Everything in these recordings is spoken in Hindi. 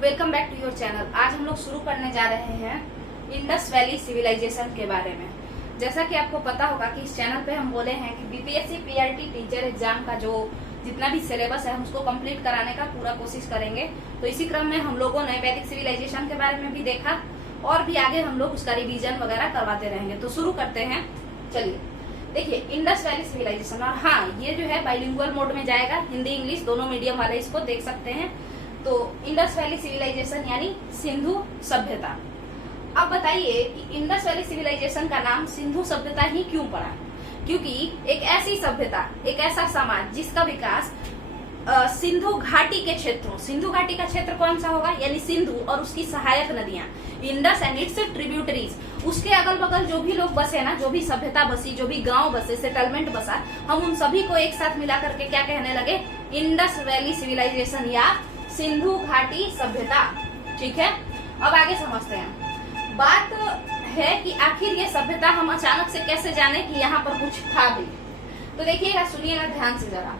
Welcome back to your channel. आज हम लोग शुरू करने जा रहे हैं इंडस वैली सिविलाइजेशन के बारे में। जैसा कि आपको पता होगा कि इस चैनल पे हम बोले हैं कि बीपीएससी पीआरटी टीचर एग्जाम का जो जितना भी सिलेबस है हम उसको कंप्लीट कराने का पूरा कोशिश करेंगे। तो इसी क्रम में हम लोगों ने वैदिक सिविलाइजेशन के बारे में भी देखा और भी आगे हम लोग उसका रिवीजन वगैरह करवाते रहेंगे। तो शुरू करते हैं। चलिए देखिए, इंडस वैली सिविलाइजेशन। और हाँ, ये जो है बाइलिंगुअल मोड में जाएगा, हिंदी इंग्लिश दोनों मीडियम वाले इसको देख सकते हैं। तो इंडस वैली सिविलाइजेशन यानी सिंधु सभ्यता। अब बताइए कि इंडस वैली सिविलाइजेशन का नाम सिंधु सभ्यता ही क्यों पड़ा? क्योंकि एक ऐसी सभ्यता, एक ऐसा समाज जिसका विकास सिंधु घाटी के क्षेत्रों, सिंधु घाटी का क्षेत्र कौन सा होगा? यानी सिंधु और उसकी सहायक नदियां इंडस एंड इट्स ट्रिब्यूटरीज, उसके अगल बगल जो भी लोग बसे ना, जो भी सभ्यता बसी, जो भी गांव बसे, सेटलमेंट बसा, हम उन सभी को एक साथ मिला करके क्या कहने लगे? इंडस वैली सिविलाइजेशन या सिंधु घाटी सभ्यता। ठीक है, अब आगे समझते हैं। बात है कि आखिर ये सभ्यता हम अचानक से कैसे जाने कि यहाँ पर कुछ था भी। तो देखिएगा, सुनिएगा ध्यान से जरा।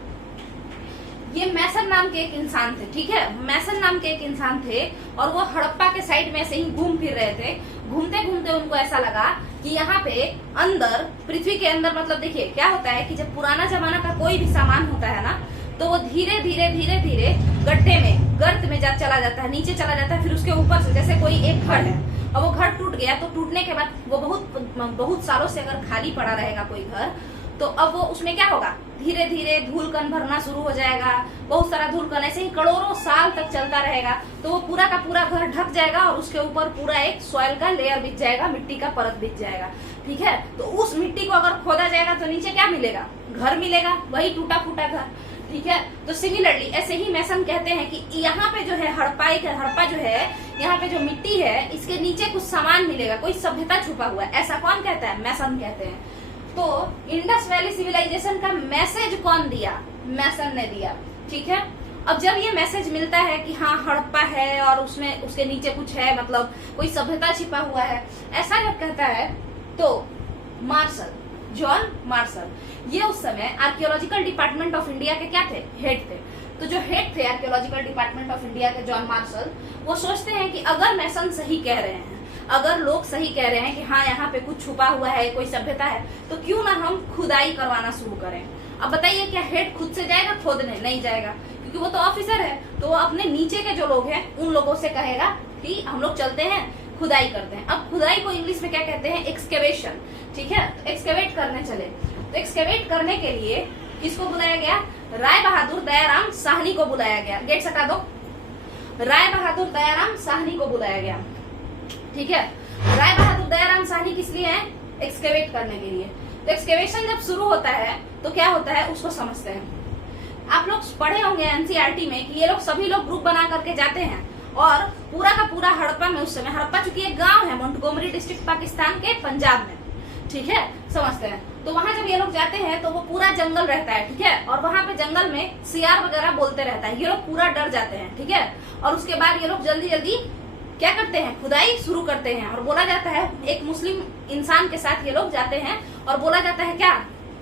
ये मैसन नाम के एक इंसान थे। ठीक है, मैसन नाम के एक इंसान थे और वो हड़प्पा के साइड में से ही घूम फिर रहे थे। घूमते घूमते उनको ऐसा लगा कि यहाँ पे अंदर, पृथ्वी के अंदर, मतलब देखिए क्या होता है कि जब पुराना जमाना का कोई भी सामान होता है ना, तो वो धीरे धीरे धीरे धीरे गड्ढे में, गर्त में चला जाता है, नीचे चला जाता है। फिर उसके ऊपर से, जैसे कोई एक घर है और वो घर टूट गया, तो टूटने के बाद वो बहुत सालों से अगर खाली पड़ा रहेगा कोई घर, तो अब वो उसमें क्या होगा? धीरे धीरे धूलकण भरना शुरू हो जाएगा। बहुत सारा धूलकण ऐसे ही करोड़ों साल तक चलता रहेगा, तो वो पूरा का पूरा घर ढक जाएगा और उसके ऊपर पूरा एक सॉइल का लेयर बिछ जाएगा, मिट्टी का परत बिछ जाएगा। ठीक है, तो उस मिट्टी को अगर खोदा जाएगा तो नीचे क्या मिलेगा? घर मिलेगा, वही टूटा फूटा घर। ठीक है, तो सिमिलरली ऐसे ही मैसन कहते हैं कि यहाँ पे जो है हड़प्पा जो है, यहाँ पे जो मिट्टी है, इसके नीचे कुछ सामान मिलेगा, कोई सभ्यता छुपा हुआ है। ऐसा कौन कहता है? मैसन कहते हैं। तो इंडस वैली सिविलाइजेशन का मैसेज कौन दिया? मैसन ने दिया। ठीक है, अब जब ये मैसेज मिलता है कि हाँ हड़प्पा है और उसमें उसके नीचे कुछ है, मतलब कोई सभ्यता छिपा हुआ है, ऐसा जब कहता है तो मार्शल, जॉन मार्शल, ये उस समय आर्कियोलॉजिकल डिपार्टमेंट ऑफ इंडिया के क्या थे? हेड थे। तो जो हेड थे आर्कियोलॉजिकल डिपार्टमेंट ऑफ इंडिया के, जॉन मार्शल, वो सोचते हैं कि अगर मैसन सही कह रहे हैं, अगर लोग सही कह रहे हैं कि हाँ यहाँ पे कुछ छुपा हुआ है, कोई सभ्यता है, तो क्यों ना हम खुदाई करवाना शुरू करें। अब बताइए, क्या हेड खुद से जाएगा खोदने? नहीं जाएगा, क्योंकि वो तो ऑफिसर है। तो वो अपने नीचे के जो लोग हैं उन लोगों से कहेगा कि हम लोग चलते हैं, खुदाई करते हैं। अब खुदाई को इंग्लिश में क्या कहते हैं? एक्सकेवेशन। ठीक है, तो एक्सकेवेट करने चले। तो एक्सकेवेट करने के लिए किसको बुलाया गया? राय बहादुर दयाराम साहनी को बुलाया गया। गेट सटा दो। राय बहादुर दयाराम साहनी को बुलाया गया। ठीक है, राय बहादुर दयाराम साहनी किस लिए है? एक्सकेवेट करने के लिए। तो एक्सकेवेशन जब शुरू होता है तो क्या होता है उसको समझते हैं। आप लोग पढ़े होंगे एनसीईआरटी में कि ये लोग सभी लोग ग्रुप बना करके जाते हैं और पूरा का पूरा हड़प्पा में, उस समय हड़प्पा चूंकि एक गांव है मोंटगोमरी डिस्ट्रिक्ट पाकिस्तान के पंजाब में, ठीक है, समझते हैं। तो वहां जब ये लोग जाते हैं तो वो पूरा जंगल रहता है। ठीक है, और वहां पे जंगल में सियार वगैरह बोलते रहता है, ये लोग पूरा डर जाते हैं। ठीक है, और उसके बाद ये लोग जल्दी जल्दी क्या करते हैं? खुदाई शुरू करते हैं। और बोला जाता है, एक मुस्लिम इंसान के साथ ये लोग जाते हैं और बोला जाता है क्या?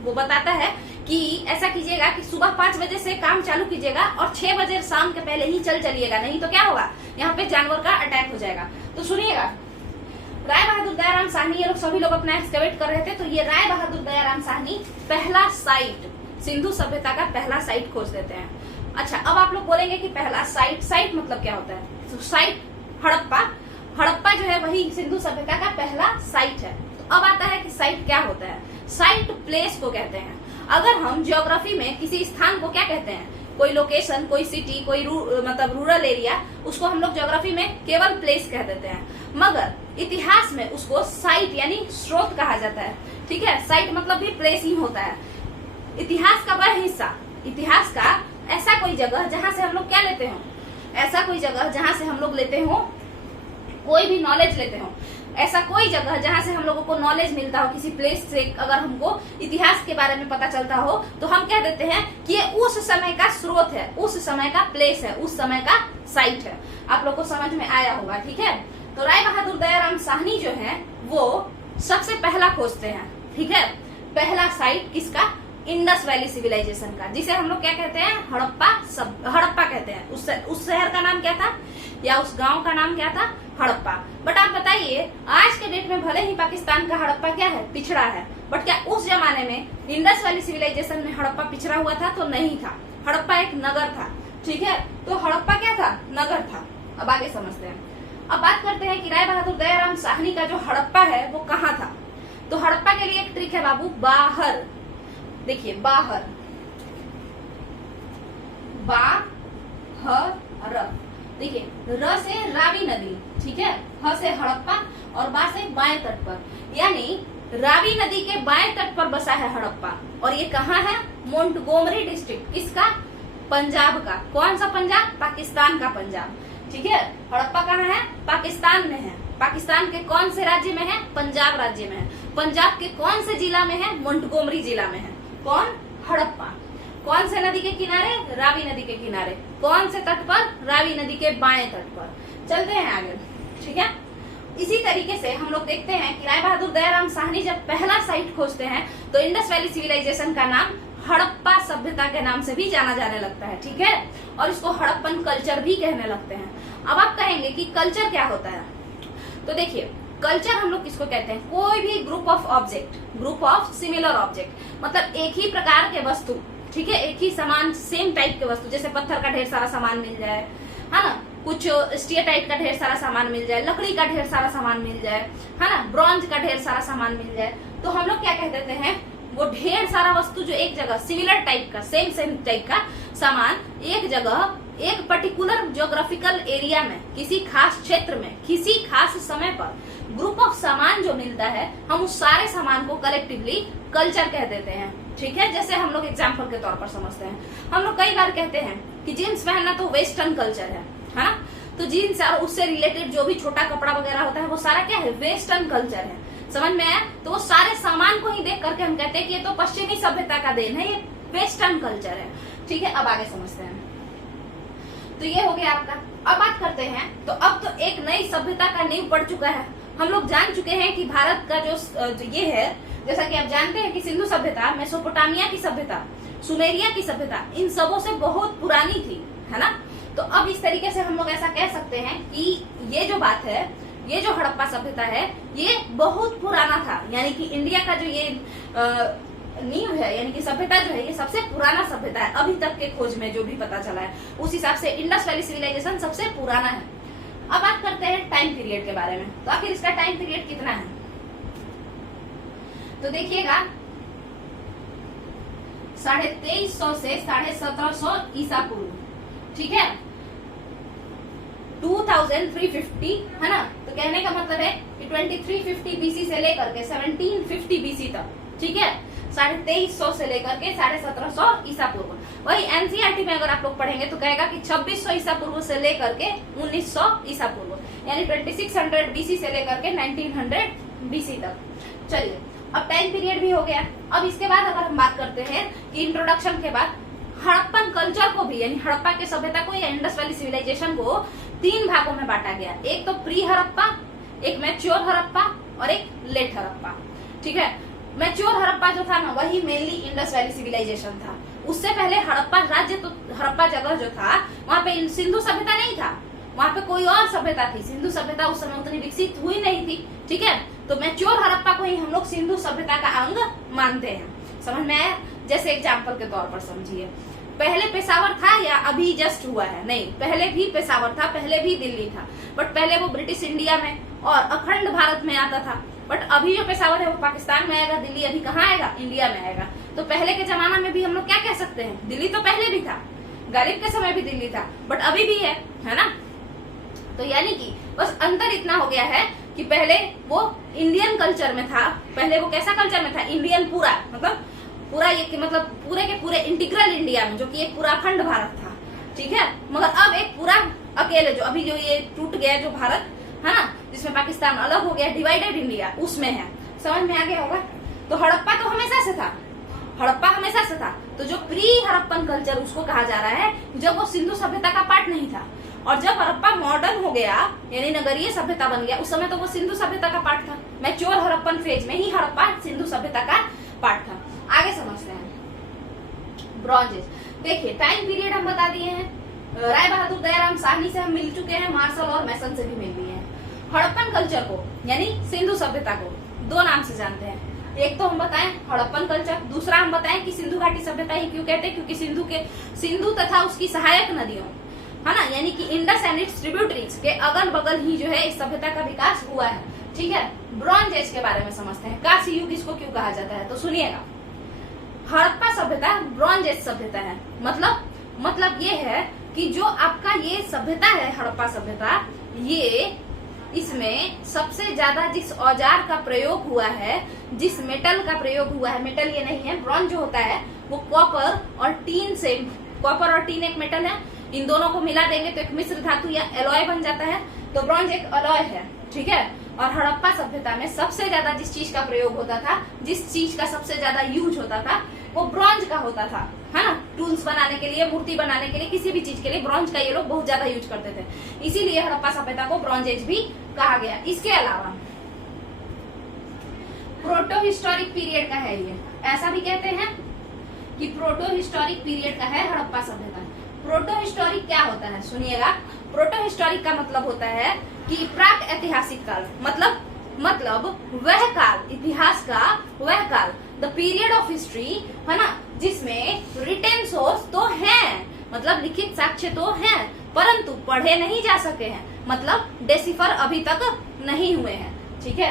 वो बताता है कि ऐसा कीजिएगा कि सुबह 5 बजे से काम चालू कीजिएगा और 6 बजे शाम के पहले ही चलिएगा, नहीं तो क्या होगा? यहाँ पे जानवर का अटैक हो जाएगा। तो सुनिएगा, राय बहादुर दयाराम साहनी, ये लोग सभी लोग अपना एक्सकेवेट कर रहे थे। तो ये राय बहादुर दयाराम साहनी पहला साइट, सिंधु सभ्यता का पहला साइट खोज देते हैं। अच्छा, अब आप लोग बोलेंगे कि पहला साइट मतलब क्या होता है? तो साइट हड़प्पा जो है वही सिंधु सभ्यता का पहला साइट है। तो अब आता है कि साइट क्या होता है? साइट प्लेस को कहते हैं। अगर हम ज्योग्राफी में किसी स्थान को क्या कहते हैं? कोई लोकेशन, कोई सिटी, कोई मतलब रूरल एरिया, उसको हम लोग ज्योग्राफी में केवल प्लेस कह देते हैं। मगर इतिहास में उसको साइट यानी स्रोत कहा जाता है। ठीक है, साइट मतलब भी प्लेस ही होता है। इतिहास का वह हिस्सा, इतिहास का ऐसा कोई जगह जहां से हम लोग क्या लेते हो? ऐसा कोई जगह जहां से हम लोग लेते हो कोई भी नॉलेज लेते हो, ऐसा कोई जगह जहां से हम लोगों को नॉलेज मिलता हो, किसी प्लेस से अगर हमको इतिहास के बारे में पता चलता हो, तो हम कह देते हैं कि ये उस समय का स्रोत है, उस समय का प्लेस है, उस समय का साइट है। आप लोग को समझ में आया होगा। ठीक है, तो राय बहादुर दयाराम साहनी जो है वो सबसे पहला खोजते हैं। ठीक है, पहला साइट किसका? इंडस वैली सिविलाइजेशन का, जिसे हम लोग क्या कहते हैं? हड़प्पा कहते हैं। उस शहर का नाम क्या था? या उस गांव का नाम क्या था, हड़प्पा। बट आप बताइए आज के डेट में भले ही पाकिस्तान का हड़प्पा क्या है, पिछड़ा है, बट क्या उस जमाने में इंडस वैली सिविलाइजेशन में हड़प्पा पिछड़ा हुआ था? तो नहीं था। हड़प्पा एक नगर था, ठीक है। तो हड़प्पा क्या था, नगर था। अब आगे समझते हैं। अब बात करते हैं कि राय बहादुर दयाराम साहनी का जो हड़प्पा है वो कहाँ था। तो हड़प्पा के लिए एक ट्रिक है बाबू, बाहर। देखिए बाहर, बाहर, देखिए र से रावी नदी, ठीक है, ह से हड़प्पा और बा से बाएं तट पर, यानी रावी नदी के बाएं तट पर बसा है हड़प्पा। और ये कहाँ है, मोंटगोमरी डिस्ट्रिक्ट, किसका, पंजाब का। कौन सा पंजाब, पाकिस्तान का पंजाब, ठीक है। हड़प्पा कहाँ है, पाकिस्तान में है। पाकिस्तान के कौन से राज्य में है, पंजाब राज्य में है। पंजाब के कौन से जिला में है, मोंटगोमरी जिला में है। कौन, हड़प्पा। कौन से नदी के किनारे, रावी नदी के किनारे। कौन से तट पर, रावी नदी के बाएं तट पर। चलते हैं आगे, ठीक है। इसी तरीके से हम लोग देखते हैं कि राय बहादुर दयाराम साहनी जब पहला साइट खोजते हैं तो इंडस वैली सिविलाइजेशन का नाम हड़प्पा सभ्यता के नाम से भी जाना जाने लगता है, ठीक है। और इसको हड़प्पन कल्चर भी कहने लगते हैं। अब आप कहेंगे कि कल्चर क्या होता है, तो देखिए कल्चर हम लोग किसको कहते हैं, कोई भी group of object, group of similar object, मतलब एक ही प्रकार के वस्तु, ठीक है, एक ही समान सेम टाइप के वस्तु। जैसे पत्थर का ढेर सारा सामान मिल जाए, है ना, कुछ स्टील टाइप का ढेर सारा सामान मिल जाए, लकड़ी का ढेर सारा सामान मिल जाए, है ना, ब्रॉन्ज का ढेर सारा सामान मिल जाए, तो हम लोग क्या कह देते हैं, वो ढेर सारा वस्तु जो एक जगह सिमिलर टाइप का, सेम टाइप का सामान एक जगह एक पर्टिकुलर ज्योग्राफिकल एरिया में, किसी खास क्षेत्र में, किसी खास समय पर ग्रुप ऑफ सामान जो मिलता है, हम उस सारे सामान को कलेक्टिवली कल्चर कह देते हैं, ठीक है। जैसे हम लोग एग्जाम्पल के तौर पर समझते हैं, हम लोग कई बार कहते हैं कि जीन्स पहनना तो वेस्टर्न कल्चर है ना, तो जीन्स और उससे रिलेटेड जो भी छोटा कपड़ा वगैरह होता है वो सारा क्या है, वेस्टर्न कल्चर है। समझ में आया? तो वो सारे सामान को ही देख करके हम कहते हैं कि ये तो पश्चिमी सभ्यता का देन है, ये वेस्टर्न कल्चर है, ठीक है। अब आगे समझते हैं। तो ये हो गया आपका। अब बात करते हैं, तो अब तो एक नई सभ्यता का नींव पड़ चुका है। हम लोग जान चुके हैं कि भारत का जो ये है, जैसा कि आप जानते हैं कि सिंधु सभ्यता, मेसोपोटामिया की सभ्यता, सुमेरिया की सभ्यता, इन सबों से बहुत पुरानी थी, है ना। तो अब इस तरीके से हम लोग ऐसा कह सकते हैं कि ये जो बात है, ये जो हड़प्पा सभ्यता है, ये बहुत पुराना था, यानी कि इंडिया का जो ये नींव है, यानी कि सभ्यता जो है, ये सबसे पुराना सभ्यता है अभी तक के खोज में जो भी पता चला है, उस हिसाब से इंडस वैली सिविलाइजेशन सबसे पुराना है। अब बात करते हैं टाइम पीरियड के बारे में। तो आखिर इसका टाइम पीरियड कितना है, तो देखिएगा 2350 से 1750 ईसा पूर्व, ठीक है, 2350, है ना। तो कहने का मतलब है कि 2350 बीसी से लेकर के 1750 बीसी तक, ठीक है, 2350 से लेकर के 1750 ईसा पूर्व। वही एनसीईआरटी में अगर आप लोग पढ़ेंगे तो कहेगा कि 2600 ईसा पूर्व से लेकर के 1900 ईसा पूर्व, यानी 2600 बीसी से लेकर के 1900 बीसी तक। चलिए, अब टाइम पीरियड भी हो गया। अब इसके बाद अगर हम बात करते हैं कि इंट्रोडक्शन के बाद हड़प्पन कल्चर को भी, यानी हड़प्पा के सभ्यता को या इंडस वैली सिविलाइजेशन को 3 भागों में बांटा गया। एक तो प्री हड़प्पा, एक मैच्योर हड़प्पा और एक लेट हड़प्पा, ठीक है। मैच्योर हड़प्पा जो था ना, वही मेनली इंडस वैली सिविलाइजेशन था। उससे पहले हड़प्पा राज्य, तो हड़प्पा जगह जो था वहाँ पे सिंधु सभ्यता नहीं था, वहाँ पे कोई और सभ्यता थी। सिंधु सभ्यता उस समय उतनी विकसित हुई नहीं थी, ठीक है। तो मैच्योर हड़प्पा को ही हम लोग सिंधु सभ्यता का अंग मानते हैं। समझ में आया? जैसे एग्जाम्पल के तौर पर समझिए, पहले पेशावर था या अभी जस्ट हुआ है? नहीं, पहले भी पेशावर था, पहले भी दिल्ली था, बट पहले वो ब्रिटिश इंडिया में और अखंड भारत में आता था। बट अभी जो पेशावर है वो पाकिस्तान में आएगा, दिल्ली अभी कहाँ आएगा, इंडिया में आएगा। तो पहले के जमाना में भी हम लोग क्या कह सकते हैं, दिल्ली तो पहले भी था, गालिब के समय भी दिल्ली था, बट अभी भी है ना। तो यानी कि बस अंतर इतना हो गया है कि पहले वो इंडियन कल्चर में था, पहले वो कैसा कल्चर में था, इंडियन पूरा, मतलब पूरा ये, मतलब पूरे के पूरे इंटीग्रल इंडिया में, जो कि एक पूरा अखंड भारत था, ठीक है। मगर अब एक पूरा अकेले, जो अभी जो ये टूट गया जो भारत है ना, जिसमें पाकिस्तान अलग हो गया, डिवाइडेड इंडिया, उसमें है। समझ में आ गया होगा। तो हड़प्पा तो हमेशा से था, हड़प्पा हमेशा से था। तो जो प्री हड़प्पन कल्चर उसको कहा जा रहा है, जब वो सिंधु सभ्यता का पार्ट नहीं था। और जब हड़प्पा मॉडर्न हो गया, यानी नगरीय सभ्यता बन गया, उस समय तो वो सिंधु सभ्यता का पार्ट था। मैच्योर हड़प्पन फेज में ही हड़प्पा सिंधु सभ्यता का पार्ट था। आगे समझते हैं ब्रॉन्ज एज। देखिए टाइम पीरियड हम बता दिए हैं, राय बहादुर दयाराम साहनी से हम मिल चुके हैं, मार्शल और मैसन से भी मिल लिए हैं। हड़प्पन कल्चर को यानी सिंधु सभ्यता को दो नाम से जानते हैं। एक तो हम बताएं हड़प्पन कल्चर, दूसरा हम बताएं कि सिंधु घाटी सभ्यता ही क्यों कहते हैं, क्योंकि सिंधु तथा उसकी सहायक नदियों, है ना, यानी कि इंडस एंड इट्स ट्रिब्यूटरीज के अगल बगल ही जो है इस सभ्यता का विकास हुआ है। ठीक है, ब्रॉन्ज एज के बारे में समझते हैं। कांस्य युग इसको क्यों कहा जाता है, तो सुनिएगा। हड़प्पा सभ्यता ब्रॉन्ज एज सभ्यता है, मतलब ये है कि जो आपका ये सभ्यता है हड़प्पा सभ्यता, ये इसमें सबसे ज्यादा जिस औजार का प्रयोग हुआ है, जिस मेटल का प्रयोग हुआ है, मेटल ये नहीं है, ब्रॉन्ज जो होता है वो कॉपर और टीन एक मेटल है, इन दोनों को मिला देंगे तो एक मिश्र धातु या एलॉय बन जाता है, तो ब्रॉन्ज एक एलॉय है। ठीक है, और हड़प्पा सभ्यता में सबसे ज्यादा जिस चीज का प्रयोग होता था, जिस चीज का सबसे ज्यादा यूज होता था, वो ब्रॉन्ज का होता था, है ना। टूल्स बनाने के लिए, मूर्ति बनाने के लिए, किसी भी चीज के लिए ब्रॉन्ज का ये लोग बहुत ज्यादा यूज करते थे, इसीलिए हड़प्पा सभ्यता को ब्रॉन्ज एज भी कहा गया। इसके अलावा प्रोटो हिस्टोरिक पीरियड का है ये, ऐसा भी कहते हैं कि प्रोटो हिस्टोरिक पीरियड का है हड़प्पा सभ्यता। प्रोटो हिस्टोरिक क्या होता है, सुनिएगा। प्रोटो हिस्टोरिक का मतलब होता है कि प्राक ऐतिहासिक काल, मतलब वह काल, इतिहास का वह काल, द पीरियड ऑफ हिस्ट्री, है ना, जिसमें रिटेन सोर्स तो है, मतलब लिखित साक्ष्य तो हैं, परंतु पढ़े नहीं जा सके हैं, मतलब डेसिफर अभी तक नहीं हुए हैं। ठीक है,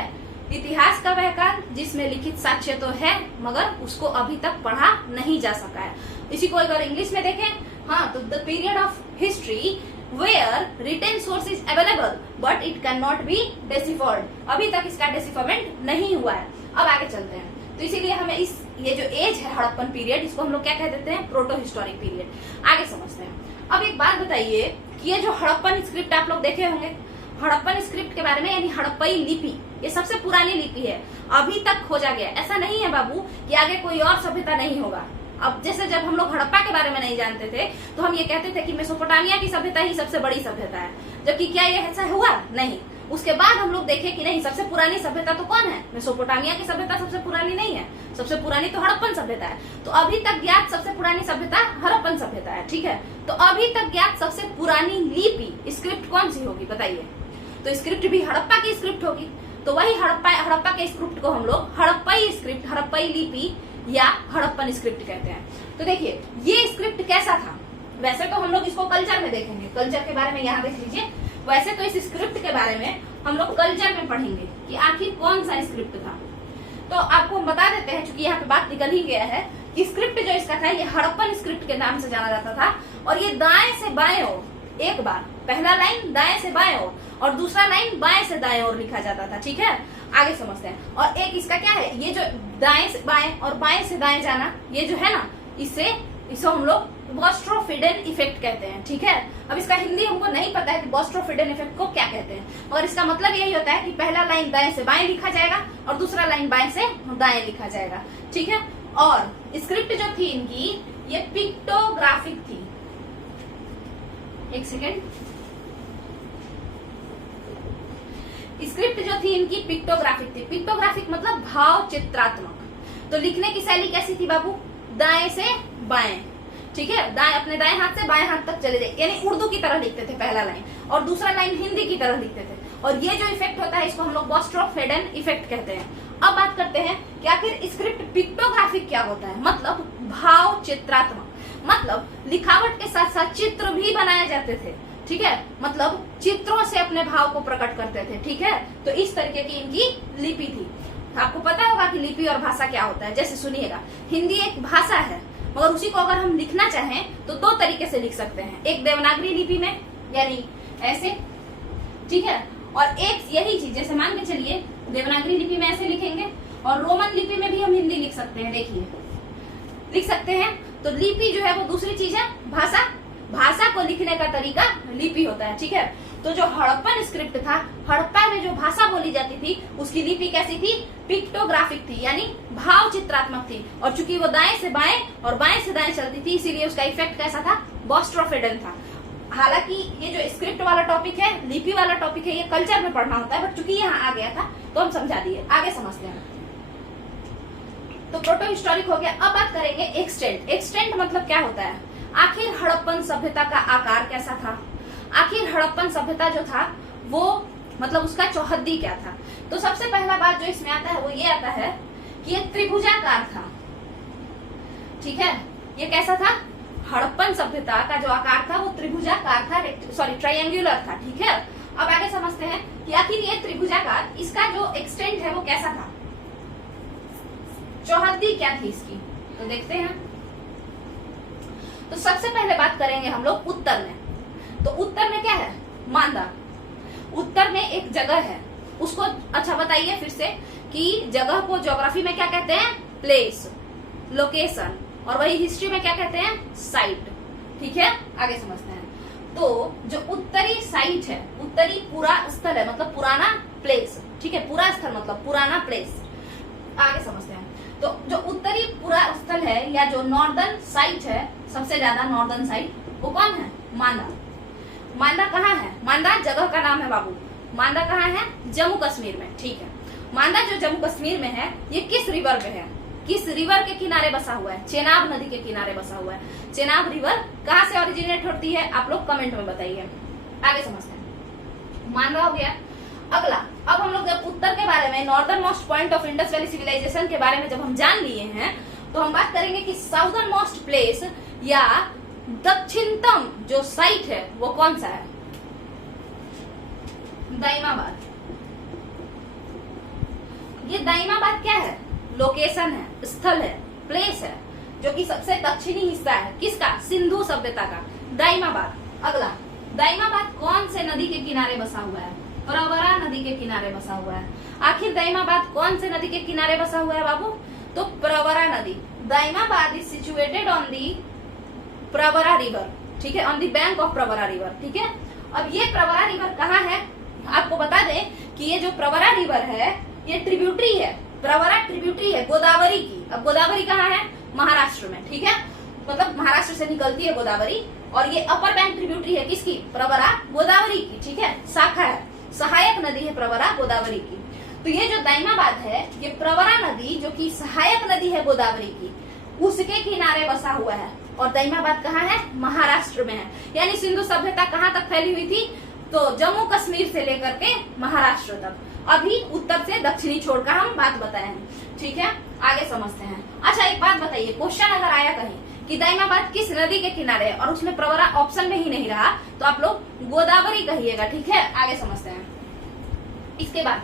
इतिहास का वह काल जिसमें लिखित साक्ष्य तो है मगर उसको अभी तक पढ़ा नहीं जा सका है। इसी को अगर इंग्लिश में देखें, हाँ, तो the period of history where written source is available but it cannot be deciphered, अभी तक इसका डेसिफरमेंट नहीं हुआ है। अब आगे चलते हैं, तो इसीलिए हमें ये जो एज है हड़प्पन पीरियड, इसको हम लोग क्या कह देते हैं, प्रोटो हिस्टोरिक पीरियड। आगे समझते हैं। अब एक बात बताइए कि ये जो हड़प्पन स्क्रिप्ट आप लोग देखे होंगे, हड़प्पन स्क्रिप्ट के बारे में, यानी हड़प्पई लिपि, ये सबसे पुरानी लिपि है, अभी तक खोजा गया। ऐसा नहीं है बाबू कि आगे कोई और सभ्यता नहीं होगा। अब जैसे जब हम लोग हड़प्पा के बारे में नहीं जानते थे तो हम ये कहते थे कि मेसोपोटामिया की सभ्यता ही सबसे बड़ी सभ्यता है, जबकि क्या ये ऐसा हुआ? नहीं। उसके बाद हम लोग देखे कि नहीं, सबसे पुरानी सभ्यता तो कौन है, मेसोपोटामिया की सभ्यता सबसे पुरानी नहीं है, सबसे पुरानी तो हड़प्पन सभ्यता है। तो अभी तक ज्ञात सबसे पुरानी सभ्यता हड़प्पन सभ्यता है। ठीक है, तो अभी तक ज्ञात सबसे पुरानी लिपि, स्क्रिप्ट कौन सी होगी बताइए? तो स्क्रिप्ट भी हड़प्पा की स्क्रिप्ट होगी। तो वही हड़प्पा के स्क्रिप्ट को हम लोग हड़प्पई स्क्रिप्ट, हड़प्पई लिपि या हड़प्पन स्क्रिप्ट कहते हैं। तो देखिए ये स्क्रिप्ट कैसा था, वैसे तो हम लोग इसको कल्चर में देखेंगे, कल्चर के बारे में यहाँ देख लीजिए। वैसे तो इस स्क्रिप्ट के बारे में हम लोग कल्चर में पढ़ेंगे कि आखिर कौन सा स्क्रिप्ट था। तो आपको हम बता देते हैं, क्योंकि यहाँ पे बात निकल ही गया है, कि स्क्रिप्ट जो इसका था ये हड़प्पन स्क्रिप्ट के नाम से जाना जाता था। और ये दाएं से बाएं ओर, एक बार पहला लाइन दाएं से बाएं ओर और दूसरा लाइन बाएं से दाएं ओर लिखा जाता था। ठीक है, आगे समझते हैं। और एक इसका क्या है, ये जो दाएं से बाएं और बाएं से दाएं जाना, ये जो है ना, इसे हम लोग बोस्ट्रोफिडेन इफेक्ट कहते हैं। ठीक है, अब इसका हिंदी हमको नहीं पता है कि बोस्ट्रोफिडेन इफेक्ट को क्या कहते हैं, और इसका मतलब यही होता है कि पहला लाइन दाएं से बाएं लिखा जाएगा और दूसरा लाइन बाएं से दाएं लिखा जाएगा। ठीक है, और स्क्रिप्ट जो थी इनकी ये पिक्टोग्राफिक थी। एक सेकेंड, स्क्रिप्ट जो थी इनकी पिक्टोग्राफिक थी। पिक्टोग्राफिक मतलब भाव चित्रात्मक। तो लिखने की शैली कैसी थी बाबू, दाएं से बाएं। ठीक है, अपने दाएं हाथ से बाएं हाथ तक चले जाए, यानी उर्दू की तरह लिखते थे पहला लाइन, और दूसरा लाइन हिंदी की तरह लिखते थे। और ये जो इफेक्ट होता है इसको हम लोग बोस्ट्रोफिडेन इफेक्ट कहते हैं। अब बात करते हैं कि आखिर स्क्रिप्ट पिक्टोग्राफिक क्या होता है, मतलब भाव चित्रात्मक, मतलब लिखावट के साथ साथ चित्र भी बनाए जाते थे। ठीक है, मतलब चित्रों से अपने भाव को प्रकट करते थे। ठीक है, तो इस तरीके की इनकी लिपि थी। आपको पता होगा कि लिपि और भाषा क्या होता है। जैसे सुनिएगा, हिंदी एक भाषा है, मगर उसी को अगर हम लिखना चाहें तो दो तरीके से लिख सकते हैं। एक देवनागरी लिपि में, यानी ऐसे, ठीक है, और एक यही चीज, जैसे मान के चलिए देवनागरी लिपि में ऐसे लिखेंगे, और रोमन लिपि में भी हम हिंदी लिख सकते हैं। देखिए लिख सकते हैं। तो लिपि जो है वो दूसरी चीज है, भाषा को लिखने का तरीका लिपि होता है। ठीक है, तो जो हड़प्पन स्क्रिप्ट था, हड़प्पा में जो भाषा बोली जाती थी उसकी लिपि कैसी थी, पिक्टोग्राफिक थी, यानी भाव चित्रात्मक थी। और चूंकि वो दाएं से बाएं और बाएं से दाएं चलती थी, इसीलिए उसका इफेक्ट कैसा था, बोस्ट्रोफिडेन था। हालांकि ये जो स्क्रिप्ट वाला टॉपिक है, लिपि वाला टॉपिक है, ये कल्चर में पढ़ना होता है, बट चूंकि यहाँ आ गया था तो हम समझा दिए। आगे समझते हैं। तो प्रोटो हिस्टोरिक हो गया। अब बात करेंगे एक्सटेंट। एक्सटेंट मतलब क्या होता है, आखिर हड़प्पन सभ्यता का आकार कैसा था, आखिर हड़प्पन सभ्यता जो था वो मतलब उसका चौहद्दी क्या था। तो सबसे पहला बात जो इसमें आता है वो ये आता है कि ये त्रिभुजाकार था, ठीक है। ये कैसा था, हड़प्पन सभ्यता का जो आकार था वो त्रिभुजाकार था, सॉरी ट्रायंगुलर था, ठीक है। अब आगे समझते हैं कि आखिर ये त्रिभुजाकार इसका जो एक्सटेंट है वो कैसा था, चौहद्दी क्या थी इसकी, तो देखते हैं। तो सबसे पहले बात करेंगे हम लोग उत्तर में। तो उत्तर में क्या है, मांदा। उत्तर में एक जगह है, उसको अच्छा बताइए फिर से कि जगह को ज्योग्राफी में क्या कहते हैं, प्लेस, लोकेशन, और वही हिस्ट्री में क्या कहते हैं, साइट, ठीक है। आगे समझते हैं। तो जो उत्तरी साइट है, उत्तरी पूरा स्थल है, मतलब पुराना प्लेस, ठीक है। पूरा स्थल मतलब पुराना प्लेस। आगे समझते हैं। तो जो उत्तरी पूरा स्थल है या जो नॉर्दर्न साइट है, सबसे ज्यादा नॉर्दर्न साइट, वो कौन है, मांदा। मांदा कहाँ है, मांदा जगह का नाम है बाबू। मांदा कहाँ है, जम्मू कश्मीर में, ठीक है। मांदा जो जम्मू कश्मीर में है, ये किस रिवर में है, किस रिवर के किनारे बसा हुआ है, चेनाब नदी के किनारे बसा हुआ है। चेनाब रिवर कहाँ से ओरिजिनेट होती है, आप लोग कमेंट में बताइए। आगे समझते हैं, मांदा हो गया। अगला, अब हम लोग जब उत्तर के बारे में, northern most point of Indus valley civilisation के बारे में जब हम जान लिए हैं, तो हम बात करेंगे कि साउदर्न मोस्ट प्लेस या दक्षिणतम जो साइट है वो कौन सा है, दाइमाबाद। ये दाइमाबाद क्या है, लोकेशन है, स्थल है, प्लेस है, जो कि सबसे दक्षिणी हिस्सा है किसका, सिंधु सभ्यता का, दाइमाबाद। अगला, दाइमाबाद कौन से नदी के किनारे बसा हुआ है, प्रवरा नदी के किनारे बसा हुआ है। आखिर दाइमाबाद कौन से नदी के किनारे बसा हुआ है बाबू, तो प्रवरा नदी। Daimabad is situated on the Pravara river, ठीक है, on the bank of Pravara river, ठीक है। अब ये प्रवरा रिवर कहाँ है, आपको बता दें कि ये जो प्रवरा रिवर है ये ट्रिब्यूटरी है, प्रवरा ट्रिब्यूटरी है गोदावरी की। अब गोदावरी कहाँ है, महाराष्ट्र में, ठीक है, मतलब महाराष्ट्र से निकलती है गोदावरी, और ये अपर बैंक ट्रिब्यूटरी है किसकी, प्रवरा गोदावरी की, ठीक है, शाखा है, सहायक नदी है प्रवरा गोदावरी की। तो ये जो दाइमाबाद है, ये प्रवरा नदी जो कि सहायक नदी है गोदावरी की, उसके किनारे बसा हुआ है। और दाइमाबाद कहाँ है, महाराष्ट्र में है। यानी सिंधु सभ्यता कहाँ तक फैली हुई थी, तो जम्मू कश्मीर से लेकर के महाराष्ट्र तक। अभी उत्तर से दक्षिणी छोड़कर हम बात बताए हैं, ठीक है। आगे समझते हैं। अच्छा एक बात बताइए, क्वेश्चन अगर आया कहीं कि दाइमाबाद किस नदी के किनारे है और उसमें प्रवरा ऑप्शन में ही नहीं रहा, तो आप लोग गोदावरी कहिएगा, ठीक है। आगे समझते हैं। इसके बाद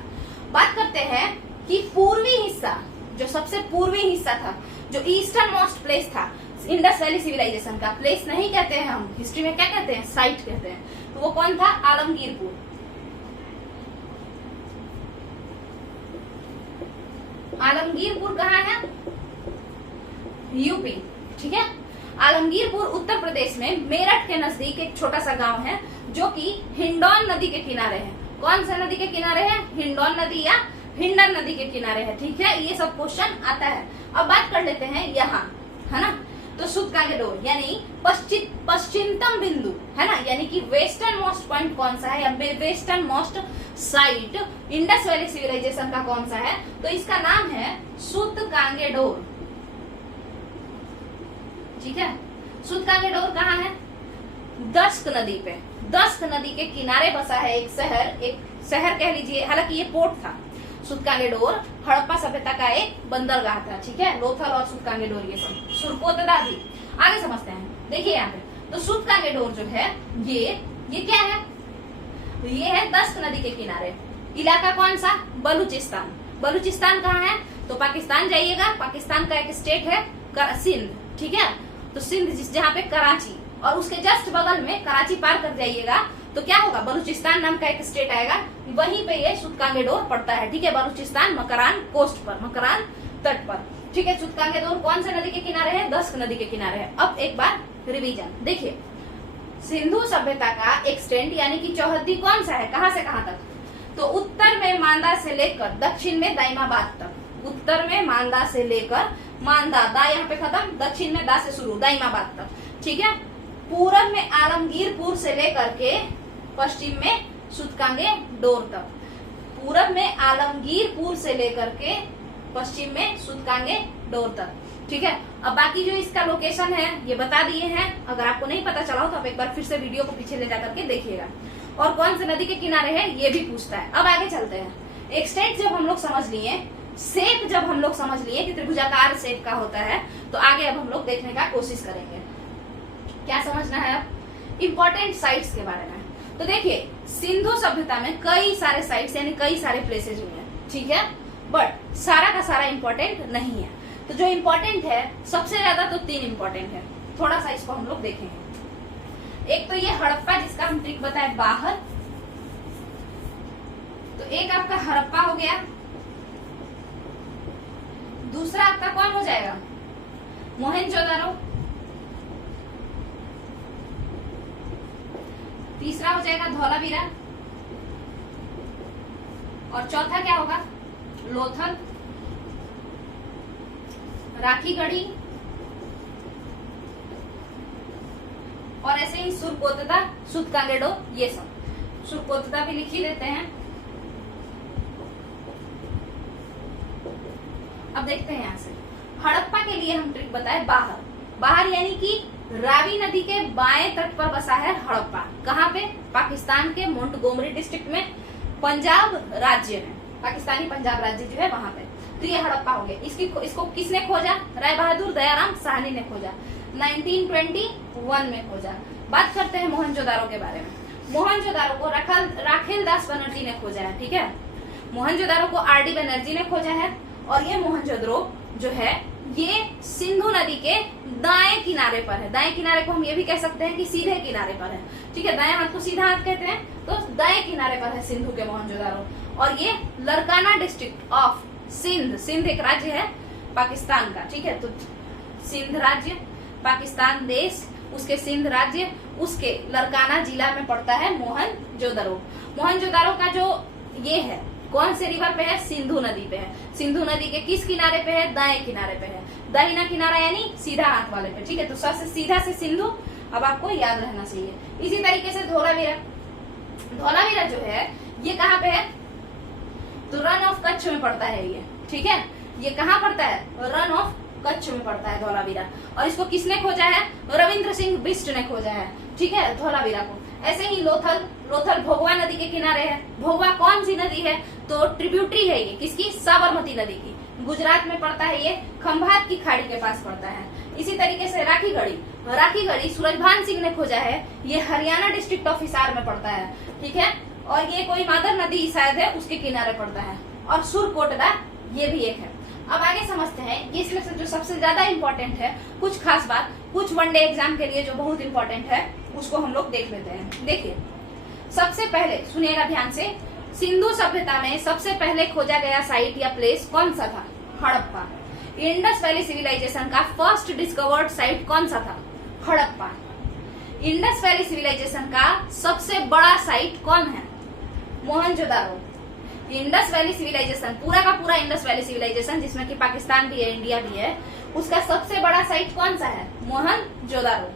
बात करते हैं कि पूर्वी हिस्सा, जो सबसे पूर्वी हिस्सा था, जो ईस्टर्न मोस्ट प्लेस था इंडस वैली सिविलाइजेशन का, प्लेस नहीं कहते हैं हम, हिस्ट्री में क्या कहते हैं, साइट कहते हैं। तो वो कौन था, आलमगीरपुर। आलमगीरपुर कहाँ है, यूपी, ठीक है। आलमगीरपुर उत्तर प्रदेश में मेरठ के नजदीक एक छोटा सा गांव है, जो कि हिंडौन नदी के किनारे है। कौन सा नदी के किनारे है, हिंडौन नदी या हिंडन नदी के किनारे है, ठीक है। ये सब क्वेश्चन आता है। अब बात कर लेते हैं यहाँ, है ना। तो सूतकांगेडोर यानी पश्चिमतम बिंदु, है ना, यानी कि वेस्टर्न मोस्ट पॉइंट कौन सा है, या western most site Indus valley civilisation का कौन सा है, तो इसका नाम है सूतकांगेडोर, ठीक है। सूतकांगेडोर कहाँ है, दस्क नदी पे, दस्क नदी के किनारे बसा है एक शहर कह लीजिए, हालांकि ये पोर्ट था। सूतकांगेडोर हड़प्पा सभ्यता का एक बंदरगाह था, ठीक है। लोथल और सूतकांगेडोर ये सब सुरकोतदा थी। आगे समझते हैं, देखिए यहाँ पे, तो सूतकांगेडोर जो है ये क्या है, ये है दस्क नदी के किनारे। इलाका कौन सा, बलूचिस्तान। बलूचिस्तान कहाँ है, तो पाकिस्तान जाइएगा, पाकिस्तान का एक स्टेट है सिंध, ठीक है। तो सिंध जहाँ पे कराची, और उसके जस्ट बगल में कराची पार कर जाइएगा तो क्या होगा, बलूचिस्तान नाम का एक स्टेट आएगा, वहीं पे ये सूतकांगेडोर पड़ता है, ठीक है। बलूचिस्तान मकरान कोस्ट पर, मकरान तट पर, ठीक है। सूतकांगेडोर कौन से नदी के किनारे है, दस्क नदी के किनारे है। अब एक बार रिवीजन देखिए, सिंधु सभ्यता का एक्सटेंट यानी कि चौहद्दी कौन सा है, कहाँ से कहाँ तक, तो उत्तर में मांदा से लेकर दक्षिण में दाइमाबाद तक। उत्तर में मांदा से लेकर मांदा, दा यहाँ पे खत्म, दक्षिण में दा से शुरू, दाइमाबाद तक, ठीक है। पूरब में आलमगीरपुर से लेकर के पश्चिम में सूतकांगेडोर तक। पूरब में आलमगीरपुर से लेकर के पश्चिम में सूतकांगेडोर तक। ठीक है। अब बाकी जो इसका लोकेशन है ये बता दिए हैं, अगर आपको नहीं पता चला हो तो आप एक बार फिर से वीडियो को पीछे ले जाकर के देखिएगा। और कौन से नदी के किनारे है ये भी पूछता है। अब आगे चलते हैं। एक्सटेंट जब हम लोग समझ लिए, शेप जब हम लोग समझ लिए कि त्रिभुजाकार शेप का होता है, तो आगे अब हम लोग देखने का कोशिश करेंगे। क्या समझना है अब? इम्पोर्टेंट साइट्स के बारे में। तो देखिए, सिंधु सभ्यता में कई सारे साइट्स यानी कई सारे प्लेसेज हुए हैं, ठीक है, बट सारा का सारा इम्पोर्टेंट नहीं है। तो जो इम्पोर्टेंट है सबसे ज्यादा तो 3 इम्पोर्टेंट है, थोड़ा सा इसको हम लोग देखेंगे। एक तो ये हड़प्पा जिसका हम ट्रिक बताए बाहर, तो एक आपका हड़प्पा हो गया। दूसरा आपका कौन हो जाएगा? मोहनजोदारो। तीसरा हो जाएगा धौलावीरा। और चौथा क्या होगा? लोथल, राखीगढ़ी और ऐसे ही सुरकोतदा, सुतकांगेडो, ये सब। सुरकोतदा भी लिख ही देते हैं। अब देखते हैं यहां से हड़प्पा के लिए हम ट्रिक बताए बाहर। बाहर यानी कि रावी नदी के बाएं तट पर बसा है हड़प्पा। कहाँ पे? पाकिस्तान के मोंटगोमरी डिस्ट्रिक्ट में, पंजाब राज्य में, पाकिस्तानी पंजाब राज्य जो है वहां पे। तो ये हड़प्पा हो गया। इसको किसने खोजा? राय बहादुर दयाराम साहनी ने खोजा, 1921 में खोजा। बात करते हैं मोहनजोदारो के बारे में। मोहनजोदारो को राखेल दास बनर्जी ने खोजा है, ठीक है। मोहनजोदारो को आरडी बनर्जी ने खोजा है। और ये मोहनजोदड़ो जो है ये सिंधु नदी के दाएं किनारे पर है। दाएं किनारे को हम ये भी कह सकते हैं कि सीधे किनारे पर है, ठीक है। दाएं हाथ को सीधा हाथ कहते हैं, तो दाएं किनारे पर है सिंधु के मोहनजोदारो। और ये लरकाना डिस्ट्रिक्ट ऑफ सिंध, सिंध एक राज्य है पाकिस्तान का, ठीक है। तो सिंध राज्य, पाकिस्तान देश, उसके सिंध राज्य, उसके लरकाना जिला में पड़ता है मोहनजोदड़ो। मोहनजोदारो का जो ये है कौन से रिवर पे है? सिंधु नदी पे है। सिंधु नदी के किस किनारे पे है? दाएं किनारे पे है। दाहिना किनारा यानी सीधा हाथ वाले पे, ठीक है। तो सबसे सीधा से सिंधु अब आपको याद रहना चाहिए। इसी तरीके से धौलावीरा, धौलावीरा जो है ये कहाँ पे है? तो रन ऑफ कच्छ में पड़ता है ये, ठीक है। ये कहाँ पड़ता है? रन ऑफ कच्छ में पड़ता है धौलावीरा। और इसको किसने खोजा है? रविंद्र सिंह बिष्ट ने खोजा है, ठीक है, धौलावीरा को। ऐसे ही लोथल, लोथल भोगवा नदी के किनारे है। भोगवा कौन सी नदी है? तो ट्रिब्यूटरी है ये किसकी? साबरमती नदी की। गुजरात में पड़ता है ये, खंभात की खाड़ी के पास पड़ता है। इसी तरीके से राखीगढ़ी, राखीगढ़ी सूरजभान सिंह ने खोजा है, ये हरियाणा डिस्ट्रिक्ट ऑफ हिसार में पड़ता है, ठीक है। और ये कोई मादर नदी शायद है उसके किनारे पड़ता है। और सुरकोटदा ये भी एक है। अब आगे समझते हैं इसमें से जो सबसे ज्यादा इंपॉर्टेंट है, कुछ खास बात, कुछ वनडे एग्जाम के लिए जो बहुत इंपॉर्टेंट है उसको हम लोग देख लेते हैं। देखिए, सबसे पहले सुनिएगा ध्यान से, सिंधु सभ्यता में सबसे पहले खोजा गया साइट या प्लेस कौन सा था? हड़प्पा। इंडस वैली सिविलाइजेशन का फर्स्ट डिस्कवर्ड साइट कौन सा था? हड़प्पा। इंडस वैली सिविलाइजेशन का सबसे बड़ा साइट कौन है? मोहनजोदारो। इंडस वैली सिविलाइजेशन, पूरा का पूरा इंडस वैली सिविलाइजेशन जिसमें कि पाकिस्तान भी है, इंडिया भी है, उसका सबसे बड़ा साइट कौन सा है? मोहनजोदारो।